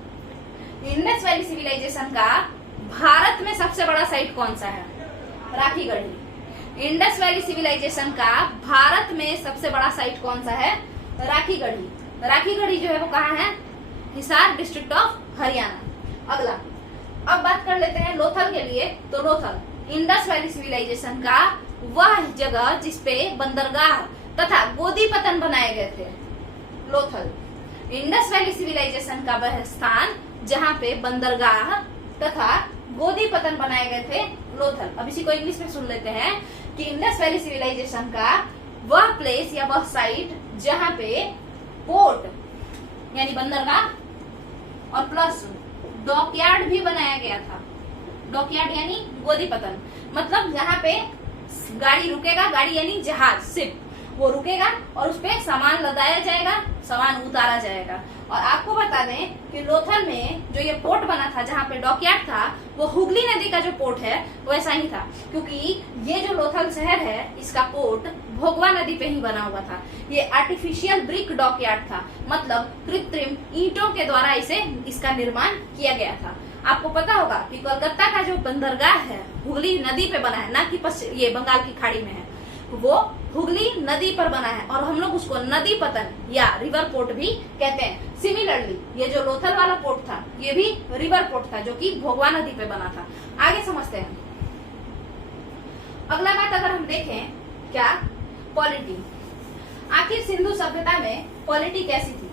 इंडस वैली सिविलाइजेशन का भारत में सबसे बड़ा साइट कौन सा है? राखीगढ़ी। इंडस वैली सिविलाइजेशन का भारत में सबसे बड़ा साइट कौन सा है? राखीगढ़ी। राखीगढ़ी जो है वो कहाँ है? Hisar district of Haryana. अगला, अब बात कर लेते हैं लोथल के लिए। तो लोथल इंडस वैली सिविलाइजेशन का वह जगह जिसपे बंदरगाह तथा गोदी पतन बनाए गए थे। लोथल इंडस वैली सिविलाइजेशन का वह स्थान जहाँ पे बंदरगाह तथा गोदी पतन बनाए गए थे, लोथल। अब इसी को इंग्लिश में सुन लेते हैं कि इंडस वैली सिविलाइजेशन का वह प्लेस या वह साइट जहाँ पे पोर्ट यानी बंदरगाह और प्लस डॉकयार्ड भी बनाया गया था। डॉकयार्ड यानी गोदी पतन, मतलब यहाँ पे गाड़ी रुकेगा, गाड़ी यानी जहाज, शिप, वो रुकेगा और उस पे सामान लदाया जाएगा, सामान उतारा जाएगा। और आपको बता दें कि लोथल में जो ये पोर्ट बना था, जहाँ पे डॉकयार्ड था, वो हुगली नदी का जो पोर्ट है वैसा ही था, क्योंकि ये जो लोथल शहर है इसका पोर्ट भोगवा नदी पे ही बना हुआ था। ये आर्टिफिशियल ब्रिक डॉकयार्ड था, मतलब कृत्रिम ईंटों के द्वारा इसका निर्माण किया गया था। आपको पता होगा कि कोलकाता का जो बंदरगाह है हुगली नदी पे बना है, ना कि ये बंगाल की खाड़ी में है, वो हुगली नदी पर बना है और हम लोग उसको नदी पतन या रिवर पोर्ट भी कहते हैं। सिमिलरली ये जो लोथल वाला पोर्ट था ये भी रिवर पोर्ट था जो कि भोगवा नदी पे बना था। आगे समझते हैं। अगला बात अगर हम देखें क्या, पॉलिटी। आखिर सिंधु सभ्यता में पॉलिटी कैसी थी।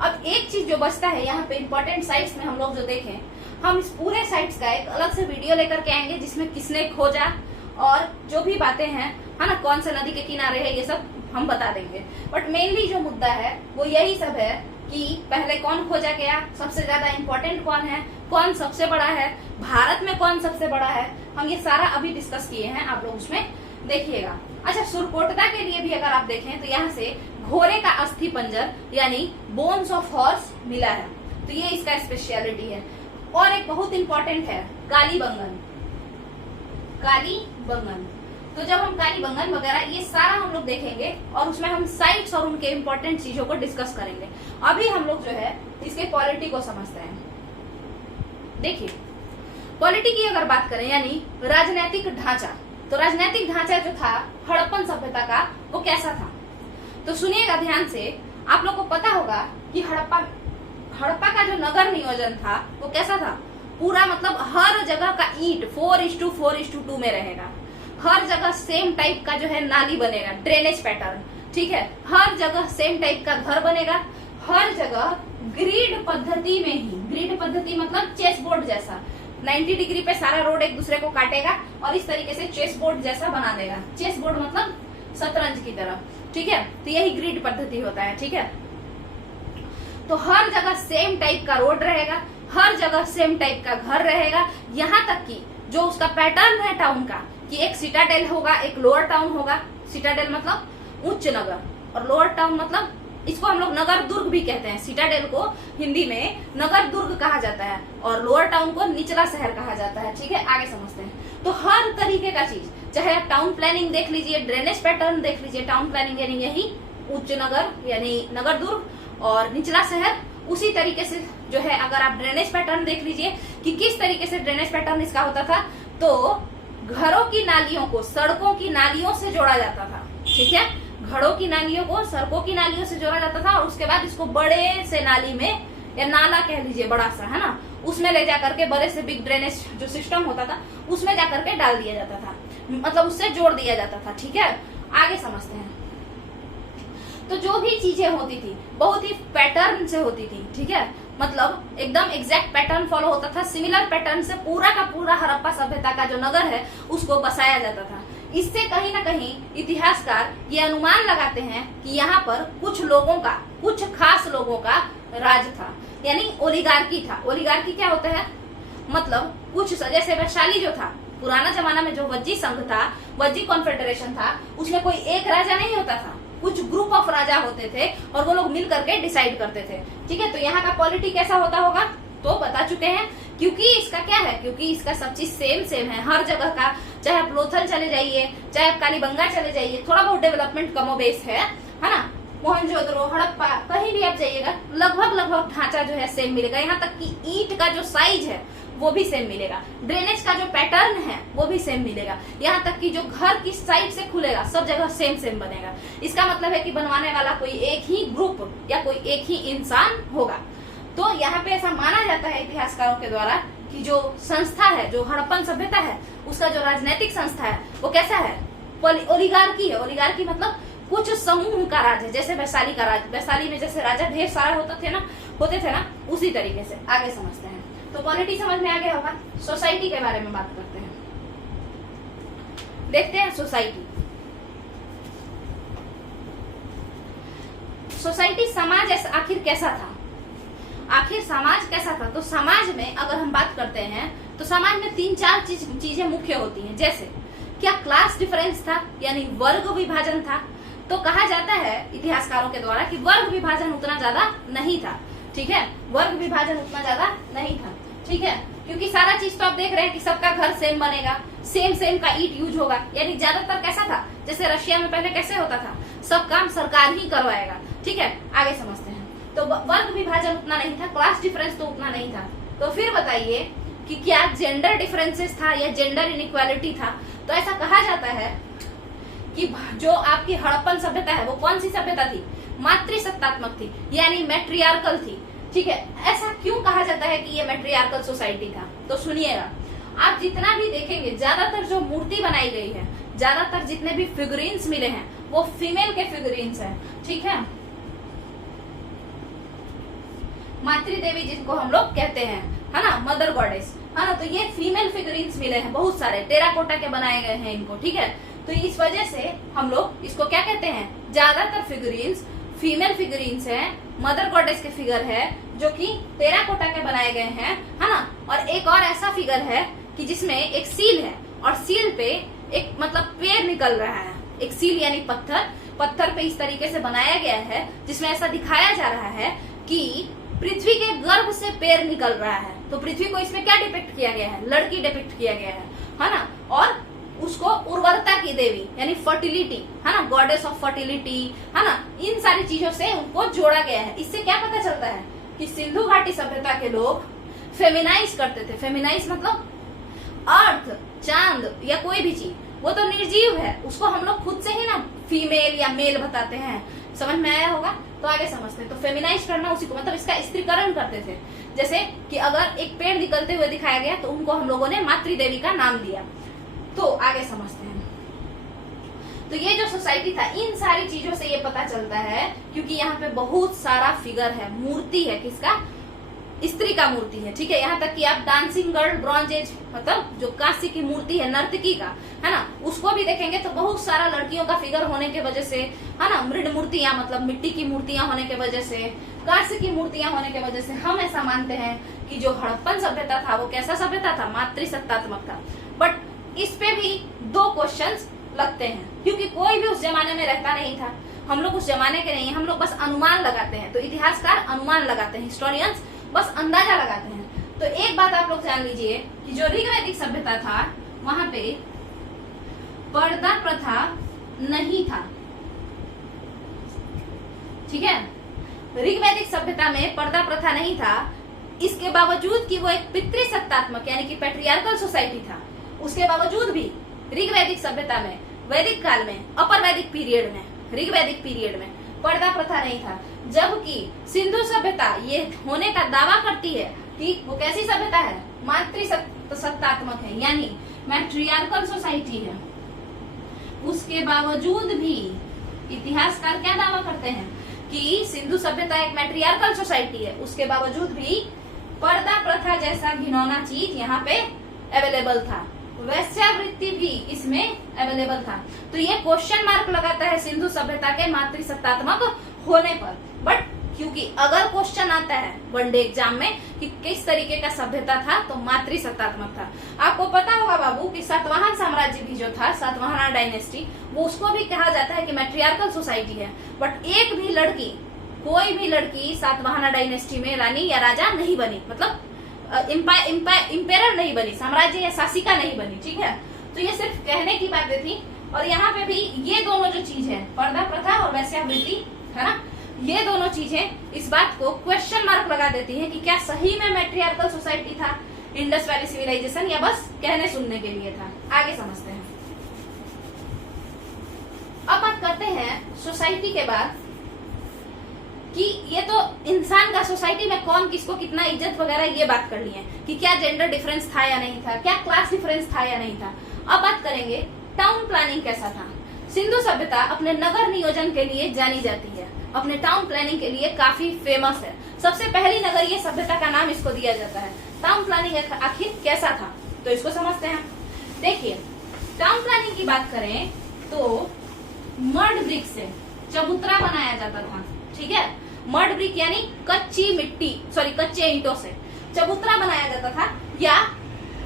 अब एक चीज जो बचता है यहाँ पे इंपॉर्टेंट साइट्स में हम लोग जो देखें, हम इस पूरे साइट्स का एक अलग से वीडियो लेकर के आएंगे जिसमें किसने खोजा और जो भी बातें हैं, है ना, कौन से नदी के किनारे है, ये सब हम बता देंगे। बट मेनली जो मुद्दा है वो यही सब है कि पहले कौन खोजा गया, सबसे ज्यादा इम्पोर्टेंट कौन है, कौन सबसे बड़ा है, भारत में कौन सबसे बड़ा है, हम ये सारा अभी डिस्कस किए हैं, आप लोग उसमें देखिएगा। अच्छा, सुरकोटदा के लिए भी अगर आप देखें तो यहाँ से घोड़े का अस्थि पंजर यानी बोन्स ऑफ हॉर्स मिला है, तो ये इसका स्पेशलिटी है। और एक बहुत इंपॉर्टेंट है कालीबंगन। कालीबंगन, तो जब हम कालीबंगन वगैरह ये सारा हम लोग देखेंगे और उसमें हम साइट्स और उनके इंपॉर्टेंट चीजों को डिस्कस करेंगे। अभी हम लोग जो है इसके पॉलिटी को समझते हैं। देखिए, पॉलिटी की अगर बात करें यानी राजनीतिक ढांचा, तो राजनीतिक ढांचा जो था हड़प्पन सभ्यता का वो कैसा था, तो सुनिएगा ध्यान से। आप लोग को पता होगा कि हड़प्पा का जो नगर नियोजन था वो कैसा था, पूरा मतलब हर जगह का ईंट 4:4:2 में रहेगा, हर जगह सेम टाइप का जो है नाली बनेगा, ड्रेनेज पैटर्न, ठीक है, हर जगह सेम टाइप का घर बनेगा, हर जगह ग्रिड पद्धति में ही, ग्रिड पद्धति मतलब चेस बोर्ड जैसा 90 डिग्री पे सारा रोड एक दूसरे को काटेगा और इस तरीके से चेस बोर्ड जैसा बना देगा। चेस बोर्ड मतलब शतरंज की तरह, ठीक है, तो यही ग्रिड पद्धति होता है, ठीक है। तो हर जगह सेम टाइप का रोड रहेगा, हर जगह सेम टाइप का घर रहेगा, यहाँ तक कि जो उसका पैटर्न है टाउन का कि एक सिटाडेल होगा, एक लोअर टाउन होगा। सिटाडेल मतलब उच्च नगर और लोअर टाउन मतलब इसको हम लोग नगर दुर्ग भी कहते हैं। सिटाडेल को हिंदी में नगर दुर्ग कहा जाता है और लोअर टाउन को निचला शहर कहा जाता है, ठीक है। आगे समझते हैं। तो हर तरीके का चीज, चाहे आप टाउन प्लानिंग देख लीजिए, ड्रेनेज पैटर्न देख लीजिए, टाउन प्लानिंग यानी यही उच्च नगर यानी नगर दुर्ग और निचला शहर, उसी तरीके से जो है अगर आप ड्रेनेज पैटर्न देख लीजिए कि किस तरीके से ड्रेनेज पैटर्न इसका होता था, तो घरों की नालियों को सड़कों की नालियों से जोड़ा जाता था, ठीक है, घरों की नालियों को सड़कों की नालियों से जोड़ा जाता था और उसके बाद इसको बड़े से नाली में या नाला कह लीजिए बड़ा सा, है ना, उसमें ले जाकर के बड़े से बिग ड्रेनेज जो सिस्टम होता था उसमें जाकर के डाल दिया जाता था, मतलब उससे जोड़ दिया जाता था, ठीक है। आगे समझते हैं। तो जो भी चीजें होती थी बहुत ही पैटर्न से होती थी, ठीक है, मतलब एकदम एग्जैक्ट पैटर्न फॉलो होता था। सिमिलर पैटर्न से पूरा का पूरा हड़प्पा सभ्यता का जो नगर है उसको बसाया जाता था। इससे कहीं ना कहीं इतिहासकार ये अनुमान लगाते हैं कि यहाँ पर कुछ लोगों का, कुछ खास लोगों का राज था, यानी ओलिगार्की था। ओलिगार्की क्या होता है, मतलब कुछ, जैसे वैशाली जो था पुराना जमाना में, जो वज्जी संघ था, वज्जी कॉन्फेडरेशन था, उसमें कोई एक राजा नहीं होता था, कुछ ग्रुप ऑफ राजा होते थे और वो लोग मिल करके डिसाइड करते थे, ठीक है। तो यहाँ का पॉलिटी कैसा होता होगा तो बता चुके हैं, क्योंकि इसका क्या है, क्योंकि इसका सब चीज सेम है हर जगह का। चाहे आप लोथल चले जाइए, चाहे आप कालीबंगा चले जाइए, थोड़ा बहुत डेवलपमेंट कमोबेश है ना, मोहनजोदड़ो, हड़प्पा, कहीं भी आप जाइएगा लगभग ढांचा जो है सेम मिलेगा। यहाँ तक कि ईंट का जो साइज है वो भी सेम मिलेगा, ड्रेनेज का जो पैटर्न है वो भी सेम मिलेगा, यहाँ तक कि जो घर की साइड से खुलेगा सब जगह सेम बनेगा। इसका मतलब है कि बनवाने वाला कोई एक ही ग्रुप या कोई एक ही इंसान होगा। तो यहाँ पे ऐसा माना जाता है इतिहासकारों के द्वारा कि जो संस्था है, जो हड़प्पन सभ्यता है, उसका जो राजनीतिक संस्था है वो कैसा है, ओलिगार्की है। ओलिगार्की मतलब कुछ समूह का राज है, जैसे वैशाली का राज, वैशाली में जैसे राजा ढेर सारा होते थे ना, उसी तरीके से। आगे समझते हैं। तो पॉलिटी समझ में आ गया होगा। सोसाइटी के बारे में बात करते हैं, देखते हैं सोसाइटी। सोसाइटी समाज आखिर कैसा था, आखिर समाज कैसा था। तो समाज में अगर हम बात करते हैं तो समाज में 3-4 चीजें मुख्य होती हैं। जैसे क्या क्लास डिफरेंस था, यानी वर्ग विभाजन था। तो कहा जाता है इतिहासकारों के द्वारा कि वर्ग विभाजन उतना ज्यादा नहीं था, ठीक है, वर्ग विभाजन उतना ज्यादा नहीं था, ठीक है, क्योंकि सारा चीज तो आप देख रहे हैं कि सबका घर सेम बनेगा, सेम का ईट यूज होगा। यानी ज्यादातर कैसा था, जैसे रशिया में पहले कैसे होता था, सब काम सरकार ही करवाएगा, ठीक है। आगे समझते हैं। तो वर्ग विभाजन उतना नहीं था, क्लास डिफरेंस तो उतना नहीं था। तो फिर बताइए कि क्या जेंडर डिफरेंसेस था या जेंडर इनइक्वालिटी था। तो ऐसा कहा जाता है कि जो आपकी हड़प्पन सभ्यता है वो कौन सी सभ्यता थी, मातृसत्तात्मक थी, यानी मैट्रियार्कल थी। ठीक है, ऐसा क्यों कहा जाता है कि ये मैट्रियार्कल सोसाइटी था? तो सुनिएगा, आप जितना भी देखेंगे ज्यादातर जो मूर्ति बनाई गई है, ज्यादातर जितने भी फिगरीन्स मिले हैं वो फीमेल के फिगरीन्स हैं। ठीक है, मातृ देवी जिनको हम लोग कहते हैं, है ना, मदर गॉडेस, है ना, तो ये फीमेल फिगरीन्स मिले हैं बहुत सारे, टेराकोटा के बनाए गए हैं इनको। ठीक है, तो इस वजह से हम लोग इसको क्या कहते हैं, ज्यादातर फिगरीन्स फीमेल फिगरीन्स हैं, मदर गॉडेस के फिगर है जो कि टेराकोटा के बनाए गए हैं, है ना। और एक और ऐसा फिगर है कि जिसमें एक सील है और सील पे एक मतलब पेड़ निकल रहा है, एक सील यानी पत्थर पे इस तरीके से बनाया गया है जिसमें ऐसा दिखाया जा रहा है कि पृथ्वी के गर्भ से पेड़ निकल रहा है। तो पृथ्वी को इसमें क्या डिपिक्ट किया गया है, लड़की डिपिक्ट किया गया है ना। और उसको उर्वरता की देवी यानी फर्टिलिटी, है ना, गॉडेस ऑफ फर्टिलिटी, है ना, इन सारी चीजों से उनको जोड़ा गया है। इससे क्या पता चलता है कि सिंधु घाटी सभ्यता के लोग फेमिनाइज करते थे। फेमिनाइज मतलब अर्थ, चांद या कोई भी चीज वो तो निर्जीव है, उसको हम लोग खुद से ही ना फीमेल या मेल बताते हैं। समझ में आया होगा? तो आगे समझते हैं। तो फेमिनाइज करना उसी को मतलब इसका स्त्रीकरण करते थे। जैसे कि अगर एक पेड़ निकलते हुए दिखाया गया तो उनको हम लोगों ने मातृदेवी का नाम दिया। तो आगे समझते हैं। तो ये जो सोसाइटी था, इन सारी चीजों से ये पता चलता है, क्योंकि यहाँ पे बहुत सारा फिगर है, मूर्ति है, किसका, स्त्री का मूर्ति है। ठीक है, यहाँ तक कि आप डांसिंग गर्ल ब्रॉन्ज एज मतलब जो कांस्य की मूर्ति है, नर्तकी का, है ना, उसको भी देखेंगे तो बहुत सारा लड़कियों का फिगर होने के वजह से, है ना, मृद मूर्तियां मतलब मिट्टी की मूर्तियां होने के वजह से, कांस्य की मूर्तियां होने के वजह से हम ऐसा मानते हैं कि जो हड़प्पन सभ्यता था वो कैसा सभ्यता था, मातृसत्तात्मक था। बट इस पे भी दो क्वेश्चंस लगते हैं, क्योंकि कोई भी उस जमाने में रहता नहीं था। हम लोग उस जमाने के नहीं, हम लोग बस अनुमान लगाते हैं। तो इतिहासकार अनुमान लगाते हैं, हिस्टोरियंस बस अंदाजा लगाते हैं। तो एक बात आप लोग जान लीजिए कि जो ऋग्वैदिक सभ्यता था वहां पे पर्दा प्रथा नहीं था। ठीक है, ऋग्वैदिक सभ्यता में पर्दा प्रथा नहीं था। इसके बावजूद कि वो एक पितृसत्तात्मक यानी कि पैट्रियार्कल सोसाइटी था, उसके बावजूद भी ऋग्वैदिक सभ्यता में, वैदिक काल में, अपर वैदिक पीरियड में, ऋग्वैदिक पीरियड में पर्दा प्रथा नहीं था। जबकि सिंधु सभ्यता ये होने का दावा करती है कि वो कैसी सभ्यता है, मातृसत्तात्मक है, यानी मैट्रियार्कल सोसाइटी है। उसके बावजूद भी इतिहासकार क्या दावा करते हैं कि सिंधु सभ्यता एक मैट्रियार्कल सोसाइटी है, उसके बावजूद भी पर्दा प्रथा जैसा घिनौना चीज यहाँ पे अवेलेबल था, वैश्यावृत्ति भी इसमें अवेलेबल था। तो ये क्वेश्चन मार्क लगाता है सिंधु सभ्यता के मातृसत्तात्मक होने पर। बट क्योंकि अगर क्वेश्चन आता है वनडे एग्जाम में कि किस तरीके का सभ्यता था, तो मातृसत्तात्मक था। आपको पता होगा बाबू कि सातवाहन साम्राज्य भी जो था, सातवाहन डायनेस्टी, वो उसको भी कहा जाता है कि मैट्रियार्कल सोसाइटी है। बट एक भी लड़की, कोई भी लड़की सातवाहन डायनेस्टी में रानी या राजा नहीं बनी, मतलब इंपेरर नहीं बनी, साम्राज्य या शासिका नहीं बनी। ठीक है, तो ये सिर्फ कहने की बातें थी। और यहाँ पे भी ये दोनों जो चीज है, पर्दा प्रथा और वैश्यावृत्ति, है ना, ये दोनों चीजें इस बात को क्वेश्चन मार्क लगा देती है कि क्या सही में मैट्रियार्कल सोसाइटी था इंडस वैली सिविलाइजेशन, या बस कहने सुनने के लिए था। आगे समझते हैं। अब बात करते हैं सोसाइटी के बाद कि ये तो इंसान का सोसाइटी में कौन किसको कितना इज्जत वगैरह ये बात कर ली है कि क्या जेंडर डिफरेंस था या नहीं था, क्या क्लास डिफरेंस था या नहीं था। अब बात करेंगे टाउन प्लानिंग कैसा था। सिंधु सभ्यता अपने नगर नियोजन के लिए जानी जाती है, अपने टाउन प्लानिंग के लिए काफी फेमस है। सबसे पहली नगरीय सभ्यता का नाम इसको दिया जाता है। टाउन प्लानिंग आखिर कैसा था, तो इसको समझते हैं। देखिए, टाउन प्लानिंग की बात करें तो मड ब्रिक से चबूतरा बनाया जाता था। ठीक है, मड ब्रिक यानी कच्ची मिट्टी, सॉरी कच्चे ईंटों से चबूतरा बनाया जाता था, या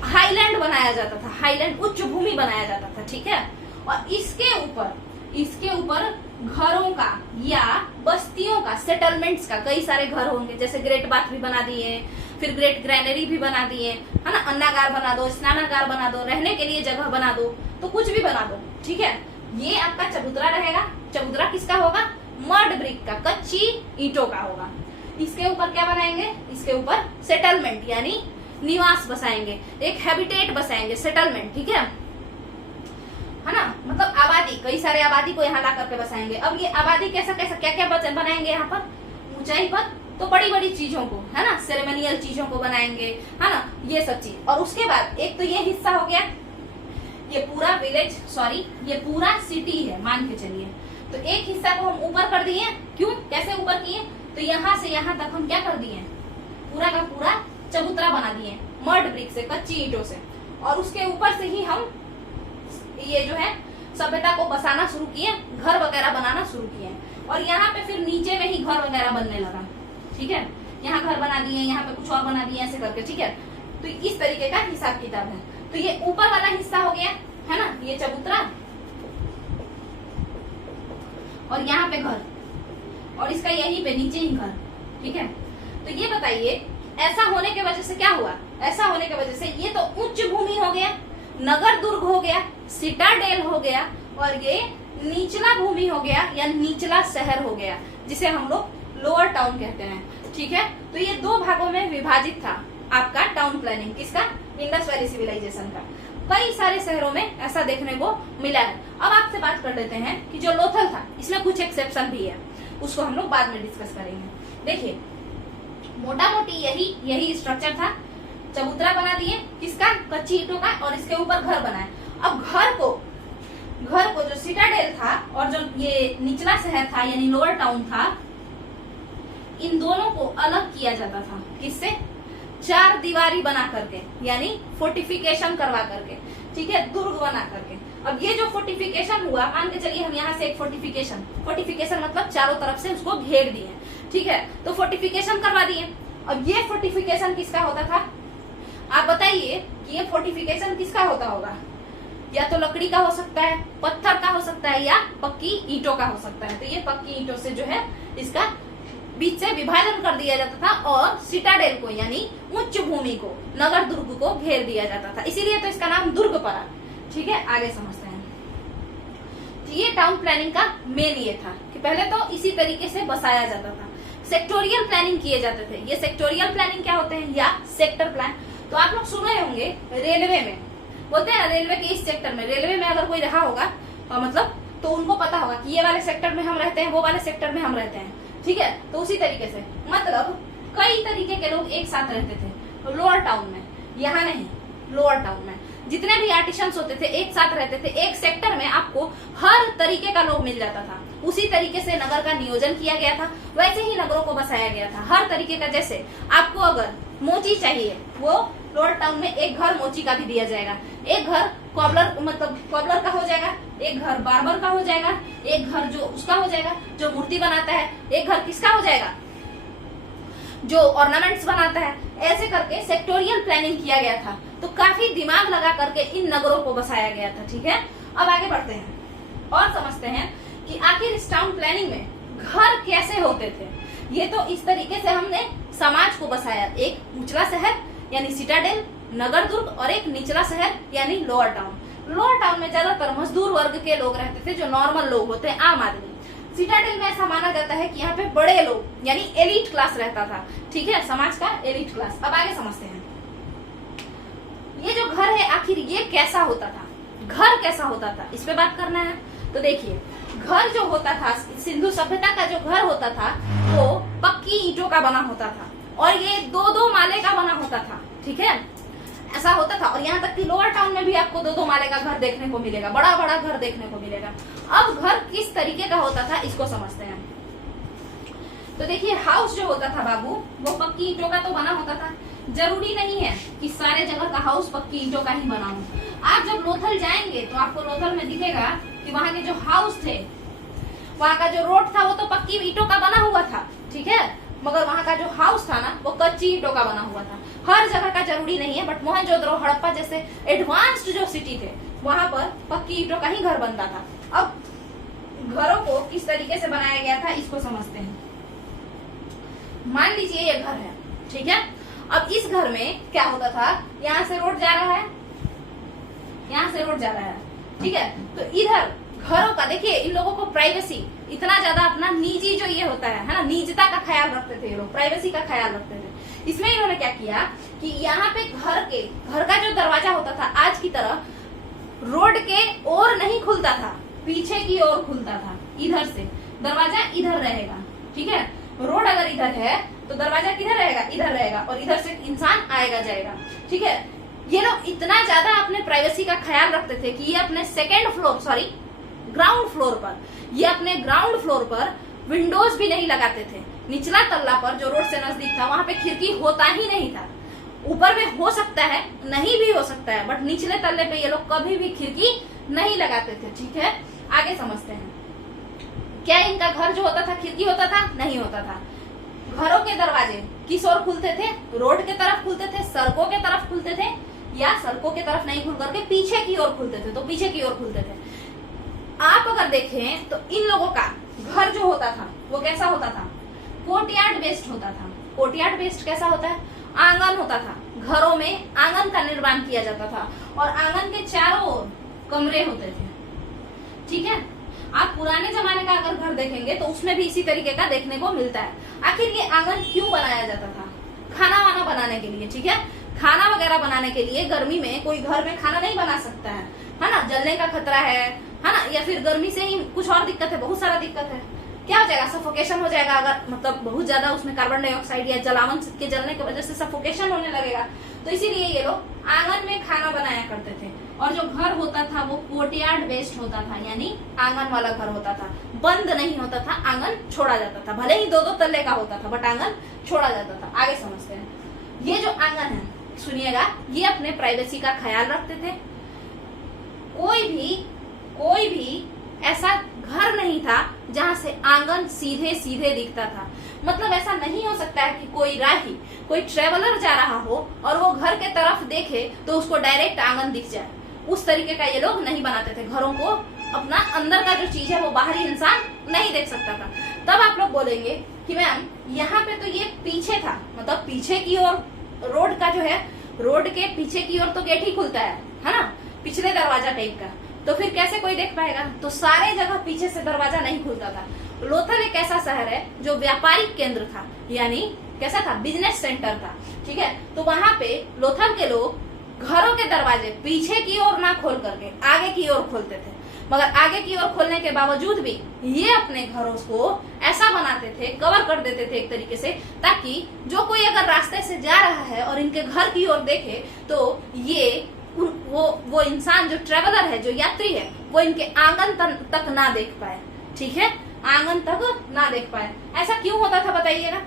हाईलैंड बनाया जाता था, हाईलैंड उच्च भूमि बनाया जाता था। ठीक है, और इसके ऊपर घरों का या बस्तियों का, सेटलमेंट्स का, कई सारे घर होंगे, जैसे ग्रेट बाथ भी बना दिए, फिर ग्रेट ग्रैनरी भी बना दिए, है ना, अन्नागार बना दो, स्नानागार बना दो, रहने के लिए जगह बना दो, तो कुछ भी बना दो। ठीक है, ये आपका चबूतरा रहेगा। चबूतरा किसका होगा, मड ब्रिक का, कच्ची ईंटों का होगा। इसके ऊपर क्या बनाएंगे, इसके ऊपर सेटलमेंट यानी निवास बसाएंगे, एक हैबिटेट बसाएंगे, सेटलमेंट। ठीक है, है ना, मतलब आबादी, कई सारे आबादी को यहाँ ला करके बसाएंगे। अब ये आबादी कैसा कैसा क्या क्या बनाएंगे यहाँ पर, ऊंचाई पर तो बड़ी बड़ी चीजों को, है ना, सेरेमोनियल चीजों को बनाएंगे, है ना, ये सब चीज। और उसके बाद एक तो ये हिस्सा हो गया, ये पूरा विलेज, सॉरी ये पूरा सिटी है मान के चलिए। तो एक हिस्सा को हम ऊपर कर दिए, क्यों, कैसे ऊपर किए, तो यहाँ से यहाँ तक हम क्या कर दिए, पूरा का पूरा चबूतरा बना दिए मड ब्रिक से, कच्ची ईंटों से। और उसके ऊपर से ही हम ये जो है सभ्यता को बसाना शुरू किए, घर वगैरह बनाना शुरू किए। और यहाँ पे फिर नीचे में ही घर वगैरह बनने लगा, ठीक है, यहाँ घर बना दिए, यहाँ पे कुछ और बना दिए, ऐसे करके, ठीक है। तो इस तरीके का हिसाब किताब है। तो ये ऊपर वाला हिस्सा हो गया, है ना, ये चबूतरा, और यहाँ पे घर, और इसका यहीं पे नीचे ही घर, ठीक है। तो ये बताइए ऐसा होने के वजह से क्या हुआ, ऐसा होने के वजह से ये तो उच्च भूमि हो गया, नगर दुर्ग हो गया, सिटाडेल हो गया, और ये निचला भूमि हो गया या निचला शहर हो गया, जिसे हम लोग लोअर टाउन कहते हैं, ठीक है। तो ये दो भागों में विभाजित था आपका टाउन प्लानिंग, किसका, इंडस वैली सिविलाइजेशन का। कई सारे शहरों में ऐसा देखने को मिला है। अब आपसे बात कर लेते हैं कि जो लोथल था, इसमें कुछ एक्सेप्शन भी है, उसको हम लोग बाद में डिस्कस करेंगे। देखिए मोटा मोटी यही स्ट्रक्चर था, चबूतरा बना दिए, किसका, कच्ची ईंटों का, और इसके ऊपर घर बनाए। अब घर को जो सिटाडेल था और जो ये निचला शहर था यानी लोअर टाउन था, इन दोनों को अलग किया जाता था, किससे, चार दीवारी बना करके, यानी फोर्टिफिकेशन करवा करके, ठीक है, दुर्ग बना करके। अब ये जो फोर्टिफिकेशन हुआ, मान के चलिए हम यहाँ से एक फोर्टिफिकेशन मतलब चारों तरफ से उसको घेर दिए, ठीक है, तो फोर्टिफिकेशन करवा दिए। अब ये फोर्टिफिकेशन किसका होता था, आप बताइए कि ये फोर्टिफिकेशन किसका होता होगा, या तो लकड़ी का हो सकता है, पत्थर का हो सकता है, या पक्की ईंटों का हो सकता है। तो ये पक्की ईंटों से जो है इसका बीच से विभाजन कर दिया जाता था, और सिटाडेल को यानी उच्च भूमि को, नगर दुर्ग को घेर दिया जाता था, इसीलिए तो इसका नाम दुर्ग पड़ा, ठीक है। आगे समझते हैं। तो ये टाउन प्लानिंग का मेन ये था कि पहले तो इसी तरीके से बसाया जाता था। सेक्टोरियल प्लानिंग किए जाते थे। ये सेक्टोरियल प्लानिंग क्या होते हैं, या सेक्टर प्लान, तो आप लोग सुने होंगे रेलवे में बोलते हैं, रेलवे के इस सेक्टर में, रेलवे में अगर कोई रहा होगा मतलब, तो उनको पता होगा कि ये वाले सेक्टर में हम रहते हैं, वो वाले सेक्टर में हम रहते हैं, ठीक है। तो उसी तरीके से मतलब कई तरीके के लोग एक साथ रहते थे लोअर टाउन में, यहाँ नहीं, लोअर टाउन में जितने भी आर्टिशंस होते थे एक साथ रहते थे, एक सेक्टर में आपको हर तरीके का लोग मिल जाता था। उसी तरीके से नगर का नियोजन किया गया था, वैसे ही नगरों को बसाया गया था, हर तरीके का। जैसे आपको अगर मोची चाहिए, वो लोअर टाउन में एक घर मोची का भी दिया जाएगा, एक घर कॉबलर का हो जाएगा, एक घर बार्बर का हो जाएगा, एक घर जो उसका हो जाएगा जो मूर्ति बनाता है, एक घर किसका हो जाएगा जो ऑर्नामेंट्स बनाता है। ऐसे करके सेक्टोरियल प्लानिंग किया गया था, तो काफी दिमाग लगा करके इन नगरों को बसाया गया था, ठीक है। अब आगे बढ़ते हैं और समझते हैं कि आखिर इस टाउन प्लानिंग में घर कैसे होते थे। ये तो इस तरीके से हमने समाज को बसाया, एक उचला शहर यानी सिटाडेल, नगर दुर्ग, और एक निचला शहर यानी लोअर टाउन। लोअर टाउन में ज्यादातर मजदूर वर्ग के लोग रहते थे, जो नॉर्मल लोग होते हैं, आम आदमी। सिटाडेल में ऐसा माना जाता है कि यहाँ पे बड़े लोग यानी एलिट क्लास रहता था, ठीक है, समाज का एलिट क्लास। अब आगे समझते हैं ये जो घर है आखिर ये कैसा होता था, घर कैसा होता था, इस पे बात करना है। तो देखिए घर जो होता था, सिंधु सभ्यता का जो घर होता था वो पक्की ईंटों का बना होता था, और ये 2-2 माले का बना होता था, ठीक है, ऐसा होता था। और यहाँ तक कि लोअर टाउन में भी आपको 2-2 माले का घर देखने को मिलेगा, बड़ा बड़ा घर देखने को मिलेगा। अब घर किस तरीके का होता था इसको समझते हैं। तो देखिए हाउस जो होता था बाबू, वो पक्की ईंटों का तो बना होता था। जरूरी नहीं है कि सारे जगह का हाउस पक्की ईंटों का ही बना हो। आप जब लोथल जाएंगे तो आपको लोथल में दिखेगा कि वहाँ के जो हाउस थे, वहाँ का जो रोड था वो तो पक्की ईंटों का बना हुआ था, ठीक है, मगर वहाँ का जो हाउस था ना वो कच्ची ईंटों का बना हुआ था। हर जगह का जरूरी नहीं है, बट मोहनजोदड़ो, हड़प्पा जैसे एडवांस्ड जो सिटी थे वहाँ पर पक्की ईंटों का ही घर बनता था। अब घरों को किस तरीके से बनाया गया था इसको समझते हैं। मान लीजिए ये घर है, ठीक है। अब इस घर में क्या होता था, यहाँ से रोड जा रहा है, यहाँ से रोड जा रहा है, ठीक है। तो इधर घरों का देखिए, इन लोगों को प्राइवेसी इतना ज्यादा, अपना निजी जो ये होता है ना, निजता का ख्याल रखते थे ये लोग, प्राइवेसी का ख्याल रखते थे। इसमें इन्होंने क्या किया कि यहाँ पे घर का जो दरवाजा होता था आज की तरह रोड के ओर नहीं खुलता था, पीछे की ओर खुलता था। इधर से दरवाजा इधर रहेगा, ठीक है। रोड अगर इधर है तो दरवाजा किधर रहेगा, इधर रहेगा, और इधर से इंसान आएगा जाएगा, ठीक है। ये लोग इतना ज्यादा अपने प्राइवेसी का ख्याल रखते थे कि ये अपने ग्राउंड फ्लोर पर, ये अपने ग्राउंड फ्लोर पर विंडोज भी नहीं लगाते थे। निचला तल्ला पर जो रोड से नजदीक था वहां पे खिड़की होता ही नहीं था। ऊपर में हो सकता है, नहीं भी हो सकता है, बट निचले तल्ले पे ये लोग कभी भी खिड़की नहीं लगाते थे, ठीक है। आगे समझते हैं। क्या इनका घर जो होता था खिड़की होता था? नहीं होता था। घरों के दरवाजे किस ओर खुलते थे? रोड के तरफ खुलते थे, सड़कों के तरफ खुलते थे, या सड़कों के तरफ नहीं खुल करके पीछे की ओर खुलते थे, तो पीछे की ओर खुलते थे। आप अगर देखें तो इन लोगों का घर जो होता था वो कैसा होता था? कोर्टयार्ड बेस्ड होता था। कोर्टयार्ड बेस्ड कैसा होता है? आंगन होता था। घरों में आंगन का निर्माण किया जाता था और आंगन के चारों ओर कमरे होते थे, ठीक है। आप पुराने जमाने का अगर घर देखेंगे तो उसमें भी इसी तरीके का देखने को मिलता है। आखिर ये आंगन क्यों बनाया जाता था? खाना वाना बनाने के लिए, ठीक है। खाना वगैरह बनाने के लिए गर्मी में कोई घर में खाना नहीं बना सकता है ना, जलने का खतरा है ना, या फिर गर्मी से ही कुछ और दिक्कत है, बहुत सारा दिक्कत है। क्या हो जाएगा? सफोकेशन हो जाएगा। अगर मतलब बहुत ज्यादा उसमें कार्बन डाइऑक्साइड या जलावन के जलने की वजह से सफोकेशन होने लगेगा, तो इसीलिए ये लोग आंगन में खाना बनाया करते थे। और जो घर होता था वो कोर्टयार्ड बेस्ड होता था, यानी आंगन वाला घर होता था। बंद नहीं होता था, आंगन छोड़ा जाता था। भले ही 2-2 तल्ले का होता था, बट आंगन छोड़ा जाता था। आगे समझते हैं। ये जो आंगन है, सुनिएगा, ये अपने प्राइवेसी का ख्याल रखते थे। कोई भी ऐसा घर नहीं था जहां से आंगन सीधे सीधे दिखता था। मतलब ऐसा नहीं हो सकता है कि कोई राही, कोई ट्रेवलर जा रहा हो और वो घर के तरफ देखे तो उसको डायरेक्ट आंगन दिख जाए। उस तरीके का ये लोग नहीं बनाते थे घरों को। अपना अंदर का जो चीज है वो बाहरी इंसान नहीं देख सकता था। तब आप लोग बोलेंगे कि मैम यहाँ पे तो ये पीछे था, मतलब पीछे की ओर रोड का जो है, रोड के पीछे की ओर तो गेट ही खुलता है ना, पिछले दरवाजा टाइप का, तो फिर कैसे कोई देख पाएगा? तो सारे जगह पीछे से दरवाजा नहीं खुलता था। लोथल एक ऐसा शहर है जो व्यापारिक केंद्र था, यानी कैसा था? बिजनेस सेंटर था, ठीक है। तो वहां पे लोथल के लोग घरों के दरवाजे पीछे की ओर ना खोल करके आगे की ओर खोलते थे। मगर आगे की ओर खोलने के बावजूद भी ये अपने घरों को ऐसा बनाते थे, कवर कर देते थे एक तरीके से, ताकि जो कोई अगर रास्ते से जा रहा है और इनके घर की ओर देखे तो ये वो इंसान जो ट्रेवलर है, जो यात्री है, वो इनके आंगन तक ना देख पाए, ठीक है, आंगन तक ना देख पाए। ऐसा क्यों होता था बताइएगा?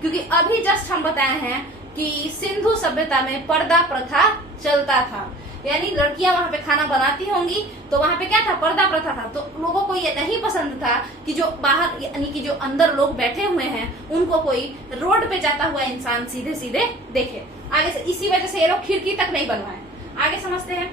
क्योंकि अभी जस्ट हम बताए हैं कि सिंधु सभ्यता में पर्दा प्रथा चलता था, यानी लड़कियां वहां पे खाना बनाती होंगी तो वहां पे क्या था? पर्दा प्रथा था। तो लोगों को ये नहीं पसंद था कि जो बाहर, यानी कि जो अंदर लोग बैठे हुए हैं उनको कोई रोड पे जाता हुआ इंसान सीधे सीधे देखे। आगे से इसी वजह से ये लोग खिड़की तक नहीं बनवाए। आगे समझते हैं।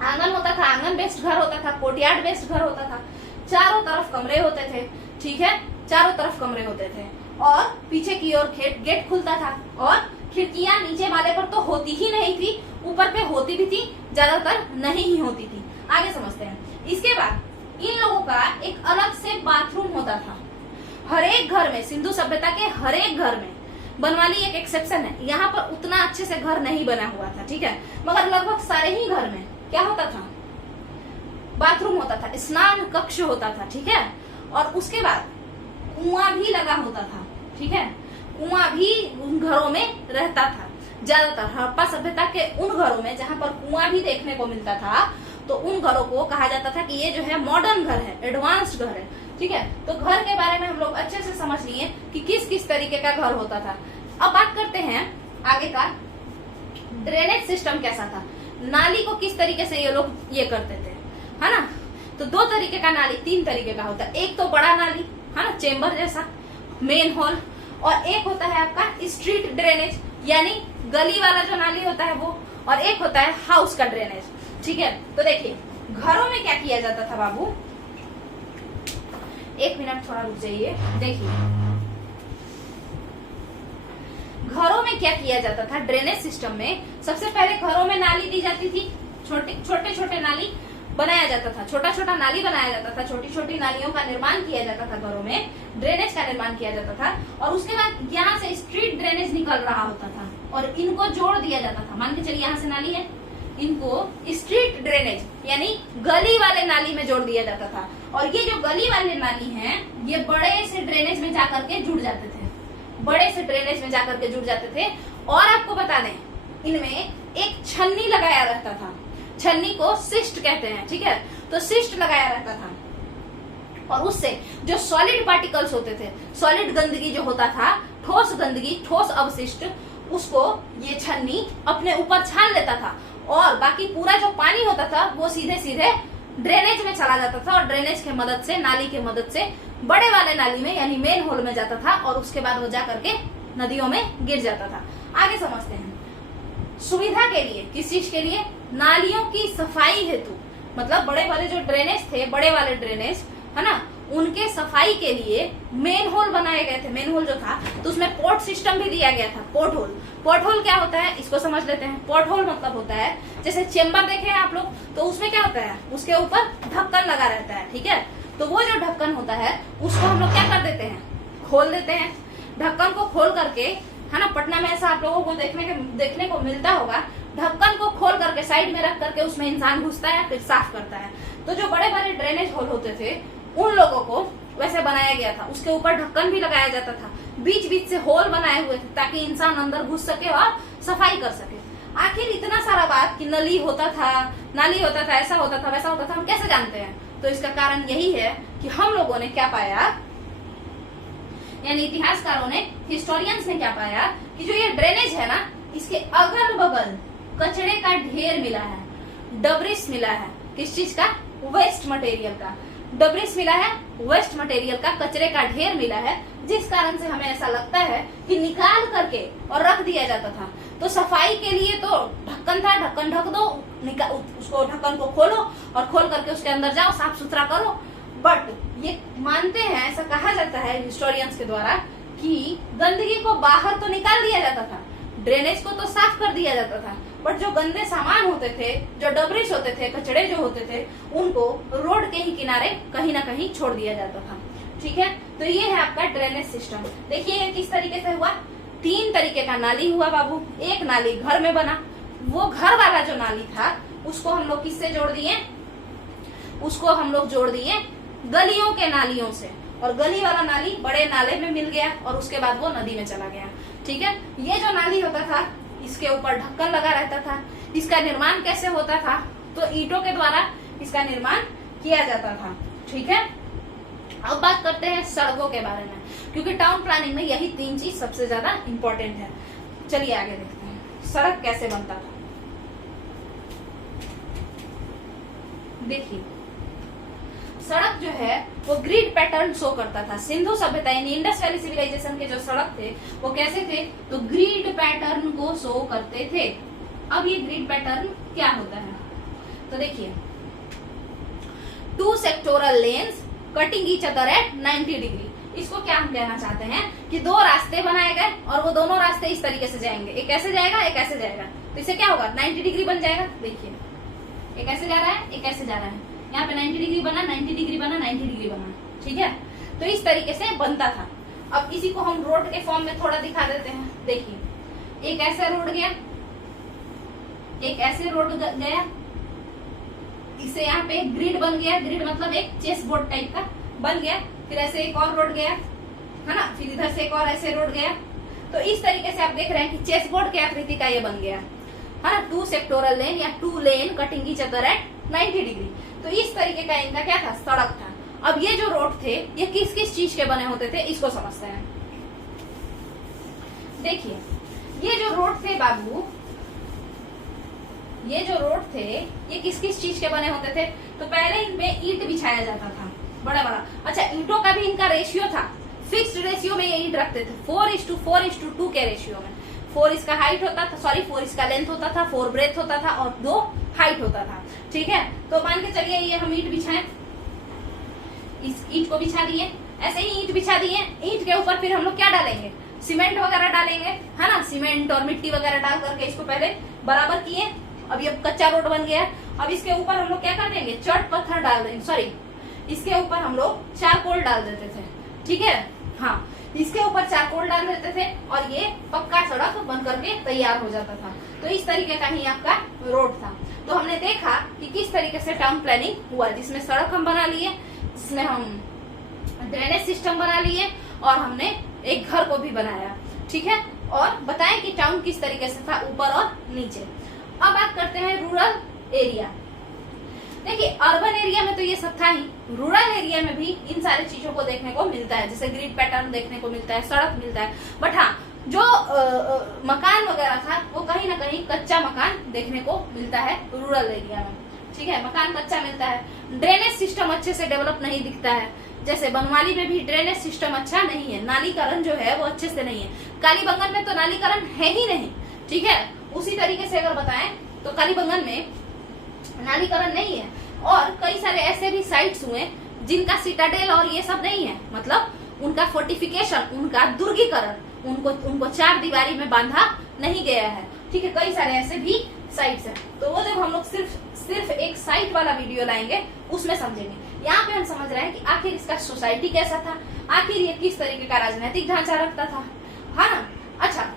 आंगन होता था, आंगन बेस्ड घर होता था, कोर्टयार्ड बेस्ड घर होता था। चारों तरफ कमरे होते थे, ठीक है, चारों तरफ कमरे होते थे और पीछे की ओर गेट खुलता था। और खिड़कियां नीचे वाले पर तो होती ही नहीं थी, ऊपर पे होती भी थी, ज्यादातर नहीं ही होती थी। आगे समझते हैं। इसके बाद इन लोगों का एक अलग से बाथरूम होता था। हर एक घर में, सिंधु सभ्यता के हर एक घर में, बनवाली एक एक्सेप्शन है, यहाँ पर उतना अच्छे से घर नहीं बना हुआ था, ठीक है, मगर लगभग सारे ही घर में क्या होता था? बाथरूम होता था, स्नान कक्ष होता था, ठीक है। और उसके बाद कुआं भी लगा होता था, ठीक है, कुआं भी उन घरों में रहता था। ज्यादातर हड़प्पा सभ्यता के उन घरों में जहां पर कुआं भी देखने को मिलता था, तो उन घरों को कहा जाता था कि ये जो है मॉडर्न घर है, एडवांस्ड घर है, ठीक है। तो घर के बारे में हम लोग अच्छे से समझ लिए कि किस किस तरीके का घर होता था। अब बात करते हैं आगे का, ड्रेनेज सिस्टम कैसा था, नाली को किस तरीके से ये लोग ये करते थे, है ना। तो 2 तरीके का नाली, 3 तरीके का होता है। एक तो बड़ा नाली, है ना, चेम्बर जैसा, मेन हॉल, और एक होता है आपका स्ट्रीट ड्रेनेज, यानी गली वाला जो नाली होता है वो, और एक होता है हाउस का ड्रेनेज, ठीक है। तो देखिए घरों में क्या किया जाता था बाबू, 1 मिनट थोड़ा रुक जाइए। देखिए घरों में क्या किया जाता था ड्रेनेज सिस्टम में। सबसे पहले घरों में नाली दी जाती थी, छोटे छोटे नाली बनाया जाता था, छोटा छोटा नाली बनाया जाता था, छोटी छोटी नालियों का निर्माण किया जाता था, घरों में ड्रेनेज का निर्माण किया जाता था। और उसके बाद यहाँ से स्ट्रीट ड्रेनेज निकल रहा होता था और इनको जोड़ दिया जाता था। मान के चलिए यहाँ से नाली है, इनको स्ट्रीट ड्रेनेज यानी गली वाले नाली में जोड़ दिया जाता था। और ये जो गली वाले नाली हैं ये बड़े से ड्रेनेज में जाकर के जुड़ जाते थे, बड़े से ड्रेनेज में जाकर के जुड़ जाते थे। और आपको बता दें इनमें एक छन्नी लगाया रहता था, छन्नी को सिस्ट कहते हैं, ठीक है। तो सिस्ट लगाया रहता था और उससे जो सॉलिड पार्टिकल्स होते थे, सॉलिड गंदगी जो होता था, ठोस गंदगी, ठोस अवशिष्ट, उसको ये छन्नी अपने ऊपर छान लेता था और बाकी पूरा जो पानी होता था वो सीधे सीधे ड्रेनेज में चला जाता था और ड्रेनेज के मदद से, नाली के मदद से बड़े वाले नाली में यानी मेन होल में जाता था और उसके बाद वो जा करके नदियों में गिर जाता था। आगे समझते हैं। सुविधा के लिए, किस चीज के लिए? नालियों की सफाई हेतु, मतलब बड़े वाले जो ड्रेनेज थे, बड़े वाले ड्रेनेज है ना, उनके सफाई के लिए मेन होल बनाए गए थे। मेन होल जो था तो उसमें पोर्ट सिस्टम भी दिया गया था। पोर्ट होल, पोर्ट होल क्या होता है इसको समझ लेते हैं। पोर्ट होल मतलब होता है जैसे चेम्बर देखे हैं आप लोग, तो उसमें क्या होता है, उसके ऊपर ढक्कन लगा रहता है, ठीक है। तो वो जो ढक्कन होता है उसको हम लोग क्या कर देते हैं, खोल देते हैं। ढक्कन को खोल करके, है ना, पटना में ऐसा आप लोगों को देखने को मिलता होगा, ढक्कन को खोल करके साइड में रख करके उसमें इंसान घुसता है फिर साफ करता है। तो जो बड़े बड़े ड्रेनेज होल होते थे उन लोगों को वैसे बनाया गया था, उसके ऊपर ढक्कन भी लगाया जाता था, बीच बीच से होल बनाए हुए थे ताकि इंसान अंदर घुस सके और सफाई कर सके। आखिर इतना सारा बात कि नली होता था, नाली होता था, ऐसा होता था, वैसा होता था, हम कैसे जानते हैं? तो इसका कारण यही है कि हम लोगों ने क्या पाया, यानी इतिहासकारों ने, हिस्टोरियंस ने क्या पाया कि जो ये ड्रेनेज है ना, इसके अगल बगल कचरे का ढेर मिला है, डबरिस मिला है। किस चीज का? वेस्ट मटेरियल का। डबरिस मिला है, वेस्ट मटेरियल का, कचरे का ढेर मिला है, जिस कारण से हमें ऐसा लगता है कि निकाल करके और रख दिया जाता था। तो सफाई के लिए तो ढक्कन था, ढक्कन ढक दो, उसको ढक्कन को खोलो और खोल करके उसके अंदर जाओ, साफ सुथरा करो। बट ये मानते हैं, ऐसा कहा जाता है हिस्टोरियंस के द्वारा कि गंदगी को बाहर तो निकाल दिया जाता था, ड्रेनेज को तो साफ कर दिया जाता था, बट जो गंदे सामान होते थे, जो डबरिस होते थे, कचड़े जो होते थे, उनको रोड के ही किनारे कहीं ना कहीं छोड़ दिया जाता था, ठीक है। तो ये है आपका ड्रेनेज सिस्टम। देखिए किस तरीके से हुआ, 3 तरीके का नाली हुआ बाबू। एक नाली घर में बना, वो घर वाला जो नाली था उसको हम लोग किससे जोड़ दिए, उसको हम लोग जोड़ दिए गलियों के नालियों से, और गली वाला नाली बड़े नाले में मिल गया और उसके बाद वो नदी में चला गया, ठीक है। ये जो नाली होता था इसके ऊपर ढक्कन लगा रहता था। इसका निर्माण कैसे होता था? तो ईंटों के द्वारा इसका निर्माण किया जाता था, ठीक है। अब बात करते हैं सड़कों के बारे में, क्योंकि टाउन प्लानिंग में यही 3 चीज सबसे ज्यादा इम्पोर्टेंट है। चलिए आगे देखते हैं सड़क कैसे बनता था। देखिए सड़क जो है वो ग्रिड पैटर्न शो करता था। सिंधु सभ्यता यानी इंडस वैली सिविलाइजेशन के जो सड़क थे वो कैसे थे, तो ग्रिड पैटर्न को शो करते थे। अब ये ग्रिड पैटर्न क्या होता है, तो देखिए 2 sectoral lens cutting each other at 90 degree. इसको क्या हम कहना चाहते हैं कि 2 रास्ते बनाए गए और वो दोनों रास्ते इस तरीके से जाएंगे, एक ऐसे जाएगा, एक ऐसे जाएगा, तो इससे क्या होगा, 90 डिग्री बन जाएगा। देखिए एक ऐसे जा रहा है, एक ऐसे जा रहा है, यहाँ पे 90 डिग्री बना, 90 डिग्री बना, 90 डिग्री बना, ठीक है। तो इस तरीके से बनता था। अब इसी को हम रोड के फॉर्म में थोड़ा दिखा देते हैं। देखिए एक ऐसे रोड गया, एक ऐसे रोड गया, इससे यहाँ पे एक ग्रिड बन गया, ग्रिड मतलब एक चेस बोर्ड टाइप का बन गया, फिर ऐसे एक और रोड गया, है ना, फिर इधर से एक और ऐसे रोड गया। तो इस तरीके से आप देख रहे हैं कि चेस बोर्ड की आकृति का ये बन गया, है ना, 2 सेक्टोरल लेन या 2 lane cutting each other at 90 degree. तो इस तरीके का इनका क्या था, सड़क था। अब ये जो रोड थे ये किस किस चीज के बने होते थे इसको समझते हैं। देखिए ये जो रोड थे बाबू, ये जो रोड थे ये किस किस चीज के बने होते थे, तो पहले इनमें ईंट बिछाया जाता था बड़ा बड़ा। अच्छा ईंटों का भी इनका रेशियो था, फिक्स्ड रेशियो में ये ईंट रखते थे, 4:4:2 के रेशियो में। 4 इसका हाइट होता था, 4 इसका लेंथ होता था, 4 ब्रेथ होता था और 2 हाइट होता था, ठीक है। तो मान के चलिए ये हम ईंट बिछाएं, इस ईंट को बिछा दिए, ऐसे ही ईंट बिछा दिए। ईंट के ऊपर फिर हम लोग क्या डालेंगे, सीमेंट वगैरह डालेंगे, है ना, सीमेंट और मिट्टी वगैरह डाल करके इसको पहले बराबर किए। अब ये कच्चा रोड बन गया। अब इसके ऊपर हम लोग क्या कर देंगे, चट पत्थर डाल देंगे, सॉरी इसके ऊपर हम लोग चारकोल डाल देते थे, ठीक है। हाँ इसके ऊपर चारकोल डाल देते थे और ये पक्का सड़क बन करके तैयार हो जाता था। तो इस तरीके का ही आपका रोड था। तो हमने देखा कि किस तरीके से टाउन प्लानिंग हुआ, जिसमें सड़क हम बना लिए, जिसमें हम ड्रेनेज सिस्टम बना लिए और हमने एक घर को भी बनाया, ठीक है, और बताएं कि टाउन किस तरीके से था, ऊपर और नीचे। अब बात करते हैं रूरल एरिया। देखिए अर्बन एरिया में तो ये सब था ही, रूरल एरिया में भी इन सारी चीजों को देखने को मिलता है, जैसे ग्रिड पैटर्न देखने को मिलता है, सड़क मिलता है, बट हाँ जो मकान वगैरह था वो कहीं ना कहीं कच्चा मकान देखने को मिलता है रूरल एरिया में, ठीक है, मकान कच्चा मिलता है। ड्रेनेज सिस्टम अच्छे से डेवलप नहीं दिखता है, जैसे बनवाली में भी ड्रेनेज सिस्टम अच्छा नहीं है, नालीकरण जो है वो अच्छे से नहीं है, कालीबंगन में तो नालीकरण है ही नहीं, ठीक है। उसी तरीके से अगर बताएं तो कालीबंगन में नालीकरण नहीं है, और कई सारे ऐसे भी साइट्स हुए जिनका सिटाडेल और ये सब नहीं है, मतलब उनका फोर्टिफिकेशन, उनका दुर्गीकरण, उनको चार दीवारी में बांधा नहीं गया है, ठीक है, कई सारे ऐसे भी साइट्स हैं। तो वो जब हम लोग सिर्फ एक साइट वाला वीडियो लाएंगे उसमें समझेंगे। यहाँ पे हम समझ रहे हैं कि आखिर इसका सोसाइटी कैसा था, आखिर ये किस तरीके का राजनीतिक ढांचा रखता था, है ना। अच्छा,